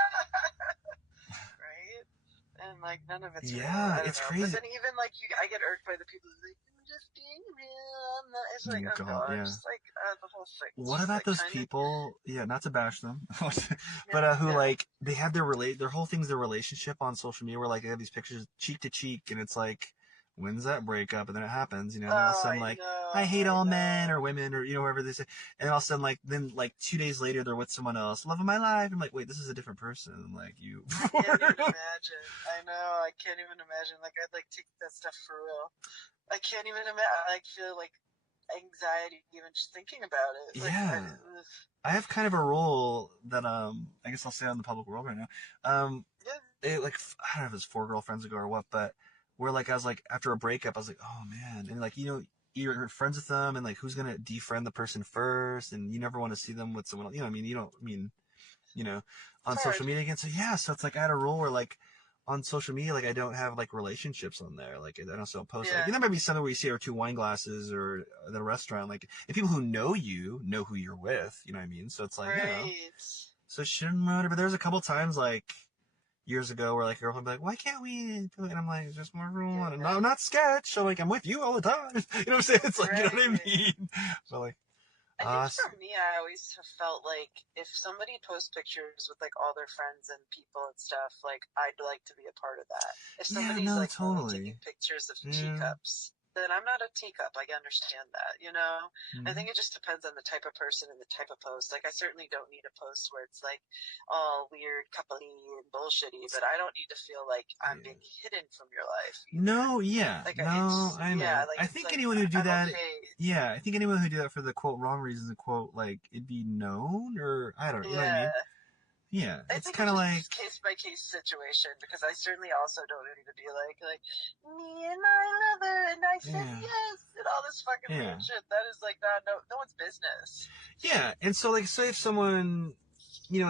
And like none of it's real. It's know. crazy. But then even like I get irked by the people who like, I'm just being real. It's like, just like the whole thing. What about those people? Yeah, not to bash them, but who like they have their whole thing's their relationship on social media, where like they have these pictures cheek to cheek, and it's like, when's that breakup? And then it happens, and all of a sudden like, I hate all men or women or whoever they say, and all of a sudden like then like 2 days later they're with someone else, love of my life. I'm like, wait, this is a different person. Like you. I can't even imagine. I know. I can't even imagine. Like I'd like take that stuff for real. I can't even imagine. I like feel like anxiety even just thinking about it. Like, I have kind of a role that I guess I'll say out in the public world right now. Like I don't know if it's 4 girlfriends ago or what, but where like I was like after a breakup I was like, oh man, and like you're friends with them, and like who's gonna defriend the person first, and you never want to see them with someone else. You don't on social media again. So it's like I had a rule where like on social media, like I don't have like relationships on there. Like I also don't post. Like, there might be something where you see our 2 wine glasses or at a restaurant. Like if people who know you know who you're with, you know what I mean. So it's like so it shouldn't matter. But there's a couple times like years ago where like a girl would be like, why can't we do it? And I'm like, just more room. No, not sketch. So like I'm with you all the time. You know what I'm saying? It's like, you know what I mean? So like. I think for me, I always have felt like if somebody posts pictures with like all their friends and people and stuff, like I'd like to be a part of that. If somebody's taking pictures of teacups, then I'm not a teacup. I understand that, I think it just depends on the type of person and the type of post. Like I certainly don't need a post where it's like all weird coupley and bullshitty, but I don't need to feel like I'm being hidden from your life either. No, I know. I think anyone who do that, I think anyone who do that for the quote wrong reasons and quote like it'd be known, or I don't know, you know what I mean? Yeah, it's kind of like case by case situation, because I certainly also don't need to be like me and my lover and I said yes and all this fucking weird shit. That is like no one's business. Yeah, and so like say if someone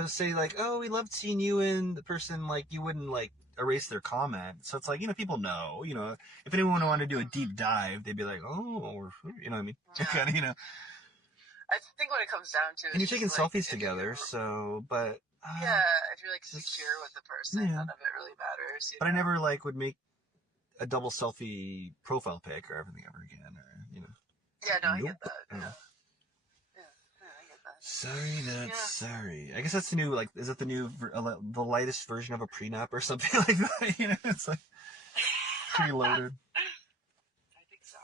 say like, oh, we loved seeing you and the person, like you wouldn't like erase their comment. So it's like, people know, if anyone wanted to do a deep dive, they'd be like, oh, you know what I mean? Yeah. Kind of, I think what it comes down to is and you're taking like, selfies together, so, but... yeah, if you're, like, secure with the person, none of it really matters, But I never, like, would make a double selfie profile pic or everything ever again, or, Yeah, no, I get that. Yeah. Sorry, not sorry. I guess that's the new, like, is it the new, the lightest version of a prenup or something like that? It's like preloaded. I think so.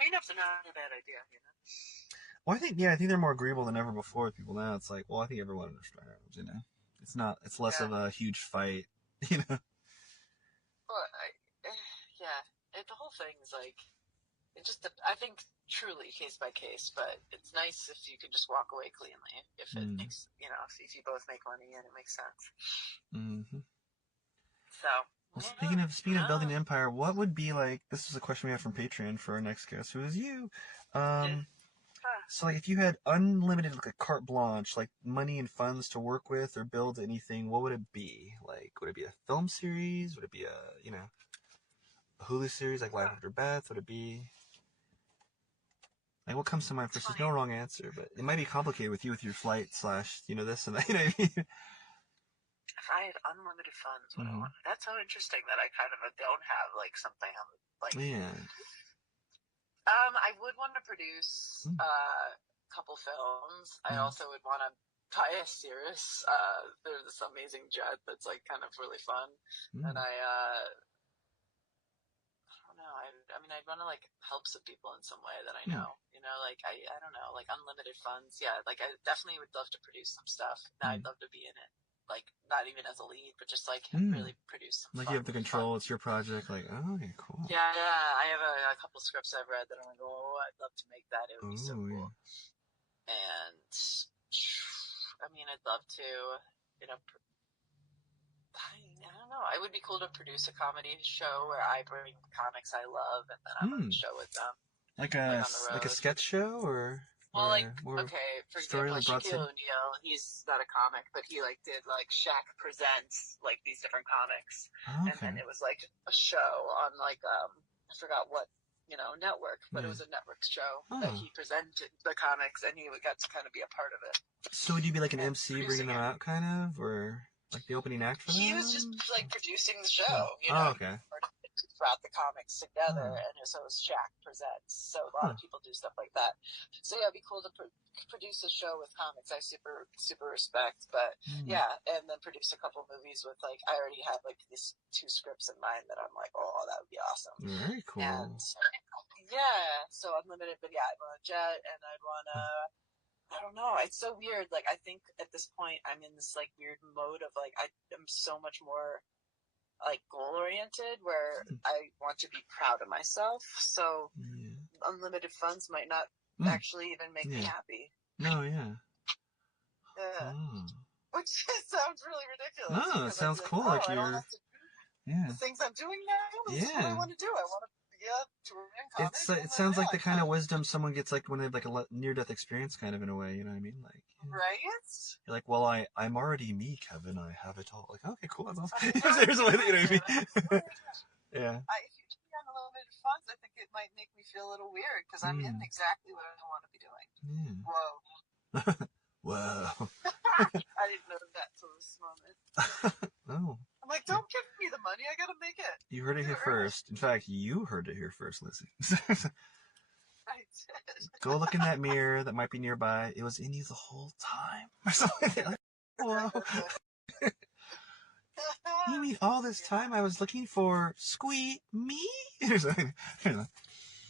Prenups are not a bad idea, Well, I think they're more agreeable than ever before with people now. It's like, well, I think everyone understands, It's less of a huge fight, Well, the whole thing is like, I think truly case by case, but it's nice if you can just walk away cleanly if it makes, if you both make money and it makes sense. Mm-hmm. So. Well, speaking of building an empire, what would be like? This is a question we have from Patreon for our next guest, who is you. So, like, if you had unlimited, like, a carte blanche, like money and funds to work with or build anything, what would it be? Like, would it be a film series? Would it be a Hulu series like Life After Beth? Would it be? Like, what comes to mind first? There's no wrong answer, but it might be complicated with your flight / this and that. You know what I mean? If I had unlimited funds, what I want. That's so interesting that I kind of don't have like something I would like. Yeah. I would want to produce a couple films. I also would want to buy a Cirrus. There's this amazing jet that's like kind of really fun, and I don't know. I mean, I'd want to like help some people in some way that I know. Like I don't know, like unlimited funds. Yeah, like I definitely would love to produce some stuff. I'd love to be in it. Like, not even as a lead, but just, like, really produce some like, fun, you have the control, it's your project, like, oh, okay, cool. Yeah, I have a couple scripts I've read that I'm like, oh, I'd love to make that, it would be so cool. Yeah. And, I mean, I'd love to, I don't know, it would be cool to produce a comedy show where I bring comics I love, and then I'm on the show with them. Like a sketch show, or... Well, like, okay, for example, Shaquille O'Neal, he's not a comic, but he, like, did, like, Shaq Presents, like, these different comics. And then it was, like, a show on, like, I forgot what, network, but it was a network show that he presented the comics, and he got to kind of be a part of it. So would you be, like, an MC bringing them out, kind of, or, like, the opening act for them? He was just, like, producing the show, okay. Brought the comics together, and so it was Shaq Presents. So a lot of people do stuff like that. So yeah, it'd be cool to produce a show with comics. I super respect, but yeah, and then produce a couple movies with like I already have like these 2 scripts in mind that I'm like, oh, that would be awesome. Very cool. And yeah, so unlimited, but yeah, I'd want a jet, and I'd want a. I don't know. It's so weird. Like I think at this point I'm in this like weird mode of like I am so much more. Like goal-oriented, where I want to be proud of myself, so unlimited funds might not actually even make me happy. No, yeah. Which sounds really ridiculous. No, it sounds cool. Like you're... The things I'm doing now, this is what I want to do. I want to it sounds like the kind of wisdom someone gets like when they have like a near-death experience, kind of in a way. You know what I mean? Like, right? You're like, well, I'm already me, Kevin. I have it all. Like, okay, cool. That's awesome. There's a way that, you know what I mean? Yeah. If you keep me on unlimited funds, I think it might make me feel a little weird because I'm in exactly what I want to be doing. Whoa. Whoa. I didn't know that till this moment. Oh. I'm like, don't give me the money. I gotta make it. You heard it here first. In fact, you heard it here first, Lissy. I did. Go look in that mirror that might be nearby. It was in you the whole time. Or something like, whoa. You mean all this time I was looking for Squee me?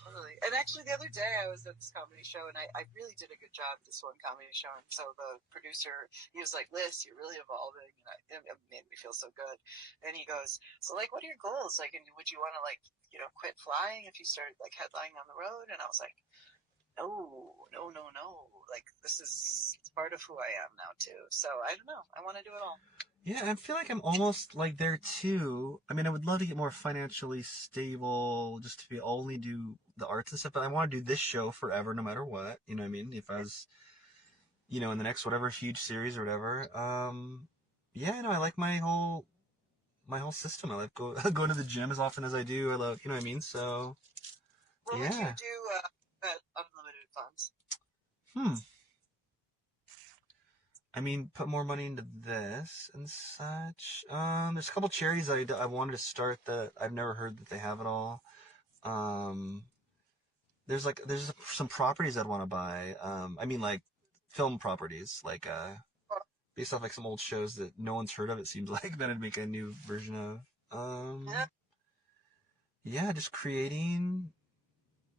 Totally. And actually, the other day I was at this comedy show, and I really did a good job at this one comedy show. And so the producer, he was like, "Liz, you're really evolving," and it made me feel so good. And he goes, "So, like, what are your goals? Like, and would you want to, like, quit flying if you started like headlining on the road?" And I was like, No. Like, this is part of who I am now too. So I don't know. I want to do it all. Yeah, I feel like I'm almost like there too. I mean, I would love to get more financially stable, just to be only do the arts and stuff. But I want to do this show forever, no matter what. You know what I mean? If I was, in the next whatever huge series or whatever. Yeah, no, I like my whole my whole system. I like going to the gym as often as I do. I love, you know what I mean? So, what would you do at unlimited funds? I mean, put more money into this and such. There's a couple charities I wanted to start that I've never heard that they have at all. There's some properties I'd want to buy. I mean, like film properties, like based off like some old shows that no one's heard of. It seems like that I'd make a new version of. Yeah, just creating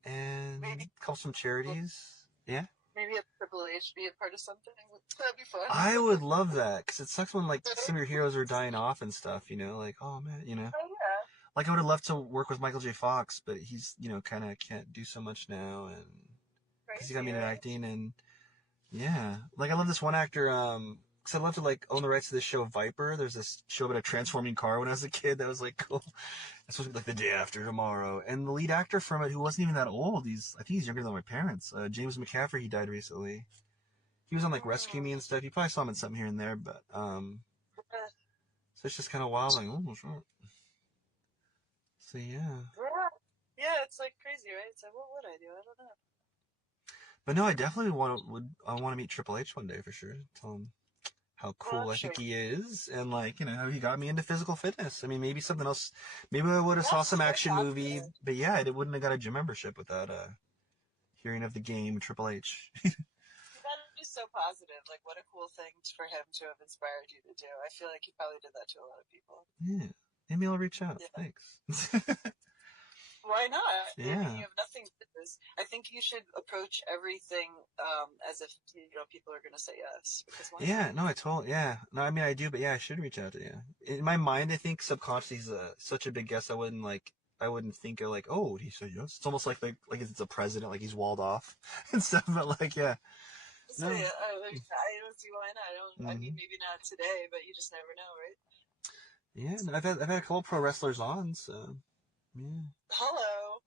and Maybe couple some charities. Yeah. Maybe a Triple H be a part of something. That'd be fun. I would love that because it sucks when like some of your heroes are dying off and stuff. You know, like oh man, you know. Oh yeah. Like I would have loved to work with Michael J. Fox, but he's kind of can't do so much now, and because he got me into acting, and yeah, like I love this one actor. Because I'd love to like own the rights to this show Viper. There's this show about a transforming car when I was a kid that was like cool. It's supposed to be like The Day After Tomorrow, and the lead actor from it, who wasn't even that old, I think he's younger than my parents. James McCaffrey, he died recently. He was on like Rescue Me and stuff. You probably saw him in something here and there, but so it's just kind of wild, like oh sure. So yeah. Yeah, it's like crazy, right? It's like, what would I do? I don't know. But no, I definitely want to meet Triple H one day for sure. Tell him how cool I think he is, and like how he got me into physical fitness. I mean, maybe something else. Maybe I would have saw some action movie, but yeah, it wouldn't have got a gym membership without hearing of the game Triple H. That is so positive. Like, what a cool thing for him to have inspired you to do. I feel like he probably did that to a lot of people. Yeah, maybe I'll reach out. Yeah. Thanks. Why not? Yeah. I mean, you have nothing to lose. I think you should approach everything as if people are going to say yes. Because yeah, no, no, I mean I do, but yeah, I should reach out to you. In my mind, I think subconsciously he's such a big guest. I wouldn't think of like, oh, he said yes. It's almost like it's a president, like he's walled off and stuff. But like, yeah. So, no. I don't see why not. I mean, maybe not today, but you just never know, right? Yeah, no, I've had a couple pro wrestlers on, so. Yeah.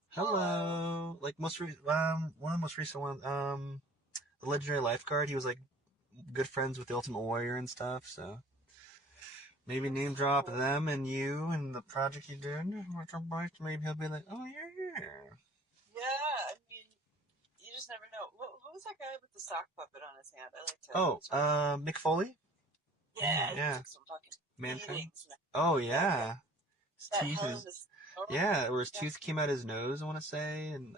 Hello. Like one of the most recent ones, the legendary lifeguard. He was like good friends with the Ultimate Warrior and stuff. So maybe name drop them and you and the project you did. Maybe he'll be like, oh yeah. Yeah, I mean, you just never know. Who was that guy with the sock puppet on his hand? I like to. Mick Foley. Yeah. Some fucking Mankind. Oh yeah. His teeth is. Yeah, where his tooth came out his nose, I want to say, and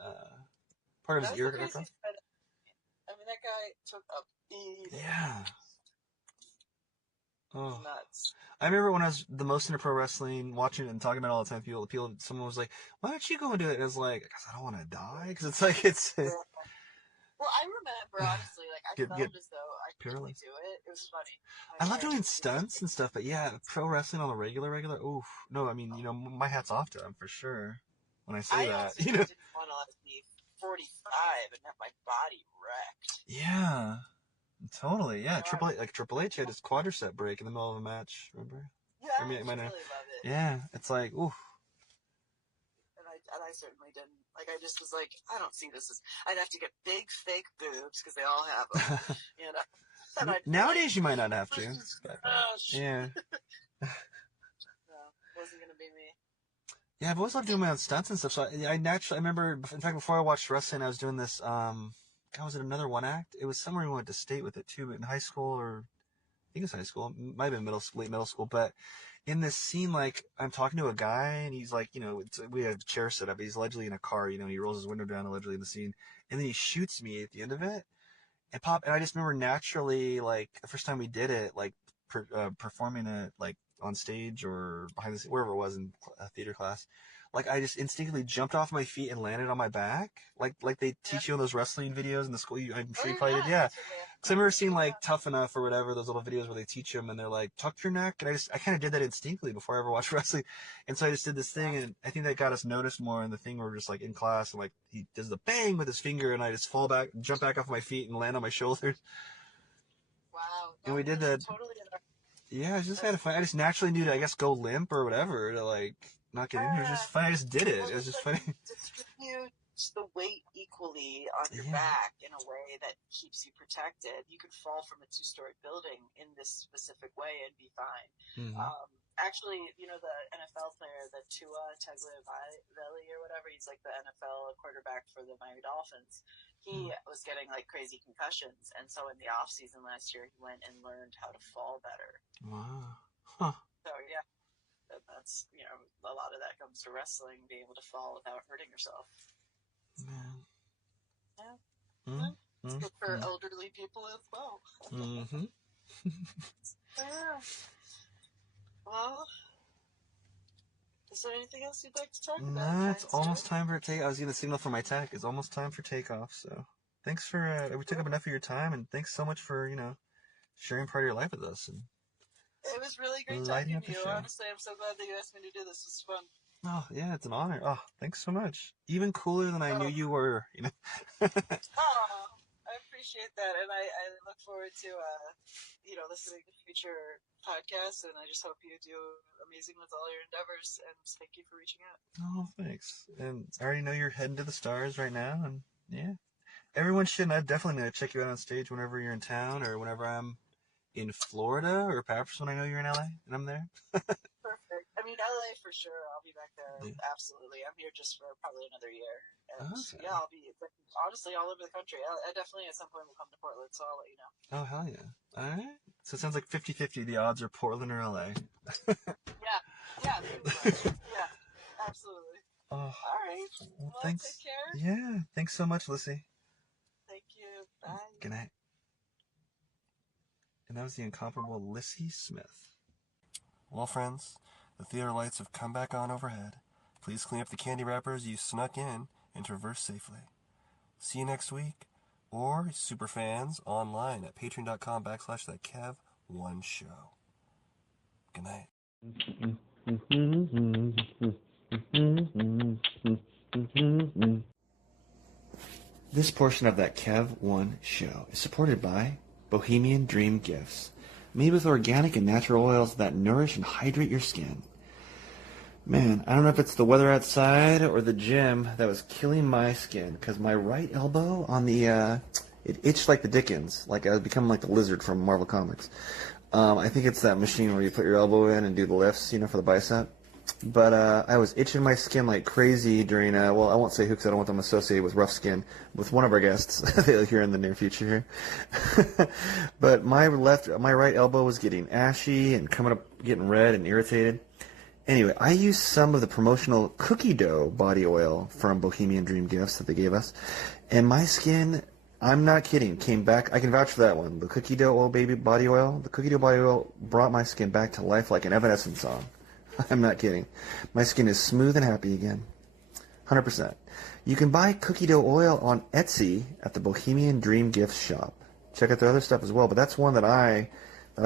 part of his ear. I mean, that guy took a beating. Yeah. Oh. Nuts. I remember when I was the most into pro wrestling, watching it and talking about it all the time. Someone was like, "Why don't you go and do it?" And I was like, "Because I don't want to die." Because it's like it's. Well, I remember honestly, like I felt as though I could really do it. It was funny. I love doing stunts and stuff, but yeah, pro wrestling on the regular. Oof. No, I mean, my hat's off to him for sure. When I say that, I didn't want to be 45 and have my body wrecked. Yeah, totally. Yeah, Triple H had his quadricep break in the middle of a match. Remember? Yeah, I really love it. Yeah, it's like oof. And I certainly didn't. Like, I just was like, I don't see this as... I'd have to get big, fake boobs, because they all have them, And nowadays, you might not have to. Yeah. No, wasn't going to be me. Yeah, I've always loved doing my own stunts and stuff. So I remember, in fact, before I watched wrestling, I was doing this, was it another one act? It was somewhere we went to state with it, too, but in high school, or I think it was high school. It might have been late middle school, but... In this scene, like, I'm talking to a guy, and he's like, we have a chair set up. He's allegedly in a car, and he rolls his window down allegedly in the scene. And then he shoots me at the end of it. And I just remember naturally, like, the first time we did it, like, performing it, like, on stage or behind the scenes, wherever it was in a theater class. Like, I just instinctively jumped off my feet and landed on my back. Like they teach you in those wrestling videos in the school. I'm sure you probably did, yeah. Because I've never seen, like, Tough Enough or whatever, those little videos where they teach them, and they're like, tuck your neck. And I kind of did that instinctively before I ever watched wrestling. And so I just did this thing, and I think that got us noticed more in the thing where we're just, like, in class, and, like, he does the bang with his finger, and I just fall back, jump back off my feet, and land on my shoulders. Wow. And we did that. Totally yeah, it's just kind of fun. I just naturally knew to, I guess, go limp or whatever to, like, not get in here. It was just fun. I just did it. It was just funny. Distribute the weight equally on your back in a way that keeps you protected. You could fall from a 2-story building in this specific way and be fine. Mm-hmm. actually, the NFL player, the Tua Tagovailoa or whatever, he's like the NFL quarterback for the Miami Dolphins. He was getting like crazy concussions, and so in the off season last year, he went and learned how to fall better. Wow. Huh. So yeah, that's a lot of that comes to wrestling, being able to fall without hurting yourself. Man. Yeah. Mm-hmm. It's good for elderly people as well. Mm-hmm. Yeah. Well, is there anything else you'd like to talk about? No, it's almost time for a take. I was getting a signal from my tech. It's almost time for takeoff. So thanks for we took up enough of your time, and thanks so much for sharing part of your life with us. And it was really great talking to you. Honestly, I'm so glad that you asked me to do this. It was fun. Oh yeah, it's an honor. Oh, thanks so much. Even cooler than I knew you were. I appreciate that, and I look forward to listening to future podcasts, and I just hope you do amazing with all your endeavors, and thank you for reaching out. Oh, thanks. And I already know you're heading to the stars right now, and yeah, everyone should. I definitely know to check you out on stage whenever you're in town, or whenever I'm in Florida, or perhaps when I know you're in LA and I'm there. Perfect. I mean, LA for sure. I'll be back there. Yeah. Absolutely. I'm here just for probably another year. And yeah, I'll be honestly all over the country. I definitely at some point will come to Portland, so I'll let you know. Oh, hell yeah. All right. So it sounds like 50-50. The odds are Portland or LA. Yeah. Yeah. Yeah. Absolutely. Oh. All right. Well, thanks. Take care. Yeah. Thanks so much, Lissy. Thank you. Bye. Good night. And that was the incomparable Lissy Smith. Well, friends, the theater lights have come back on overhead. Please clean up the candy wrappers you snuck in and traverse safely. See you next week, or superfans online at patreon.com/thatkev1show. Good night. This portion of That Kev 1 Show is supported by Bohemian Dream Gifts, made with organic and natural oils that nourish and hydrate your skin. Man, I don't know if it's the weather outside or the gym that was killing my skin, because my right elbow on the, it itched like the Dickens, like I was becoming like the lizard from Marvel Comics. I think it's that machine where you put your elbow in and do the lifts, for the bicep. But I was itching my skin like crazy during, well, I won't say who because I don't want them associated with rough skin, with one of our guests here in the near future here. But my right elbow was getting ashy and coming up, getting red and irritated. Anyway, I used some of the promotional cookie dough body oil from Bohemian Dream Gifts that they gave us, and my skin, I'm not kidding, came back. I can vouch for that one. The cookie dough oil body oil, the cookie dough body oil brought my skin back to life like an Evanescence song. I'm not kidding. My skin is smooth and happy again. 100%. You can buy cookie dough oil on Etsy at the Bohemian Dream Gifts shop. Check out their other stuff as well, but that's one that I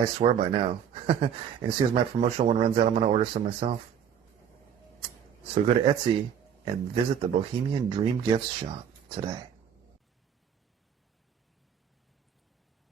swear by now. And as soon as my promotional one runs out, I'm going to order some myself. So go to Etsy and visit the Bohemian Dream Gifts shop today.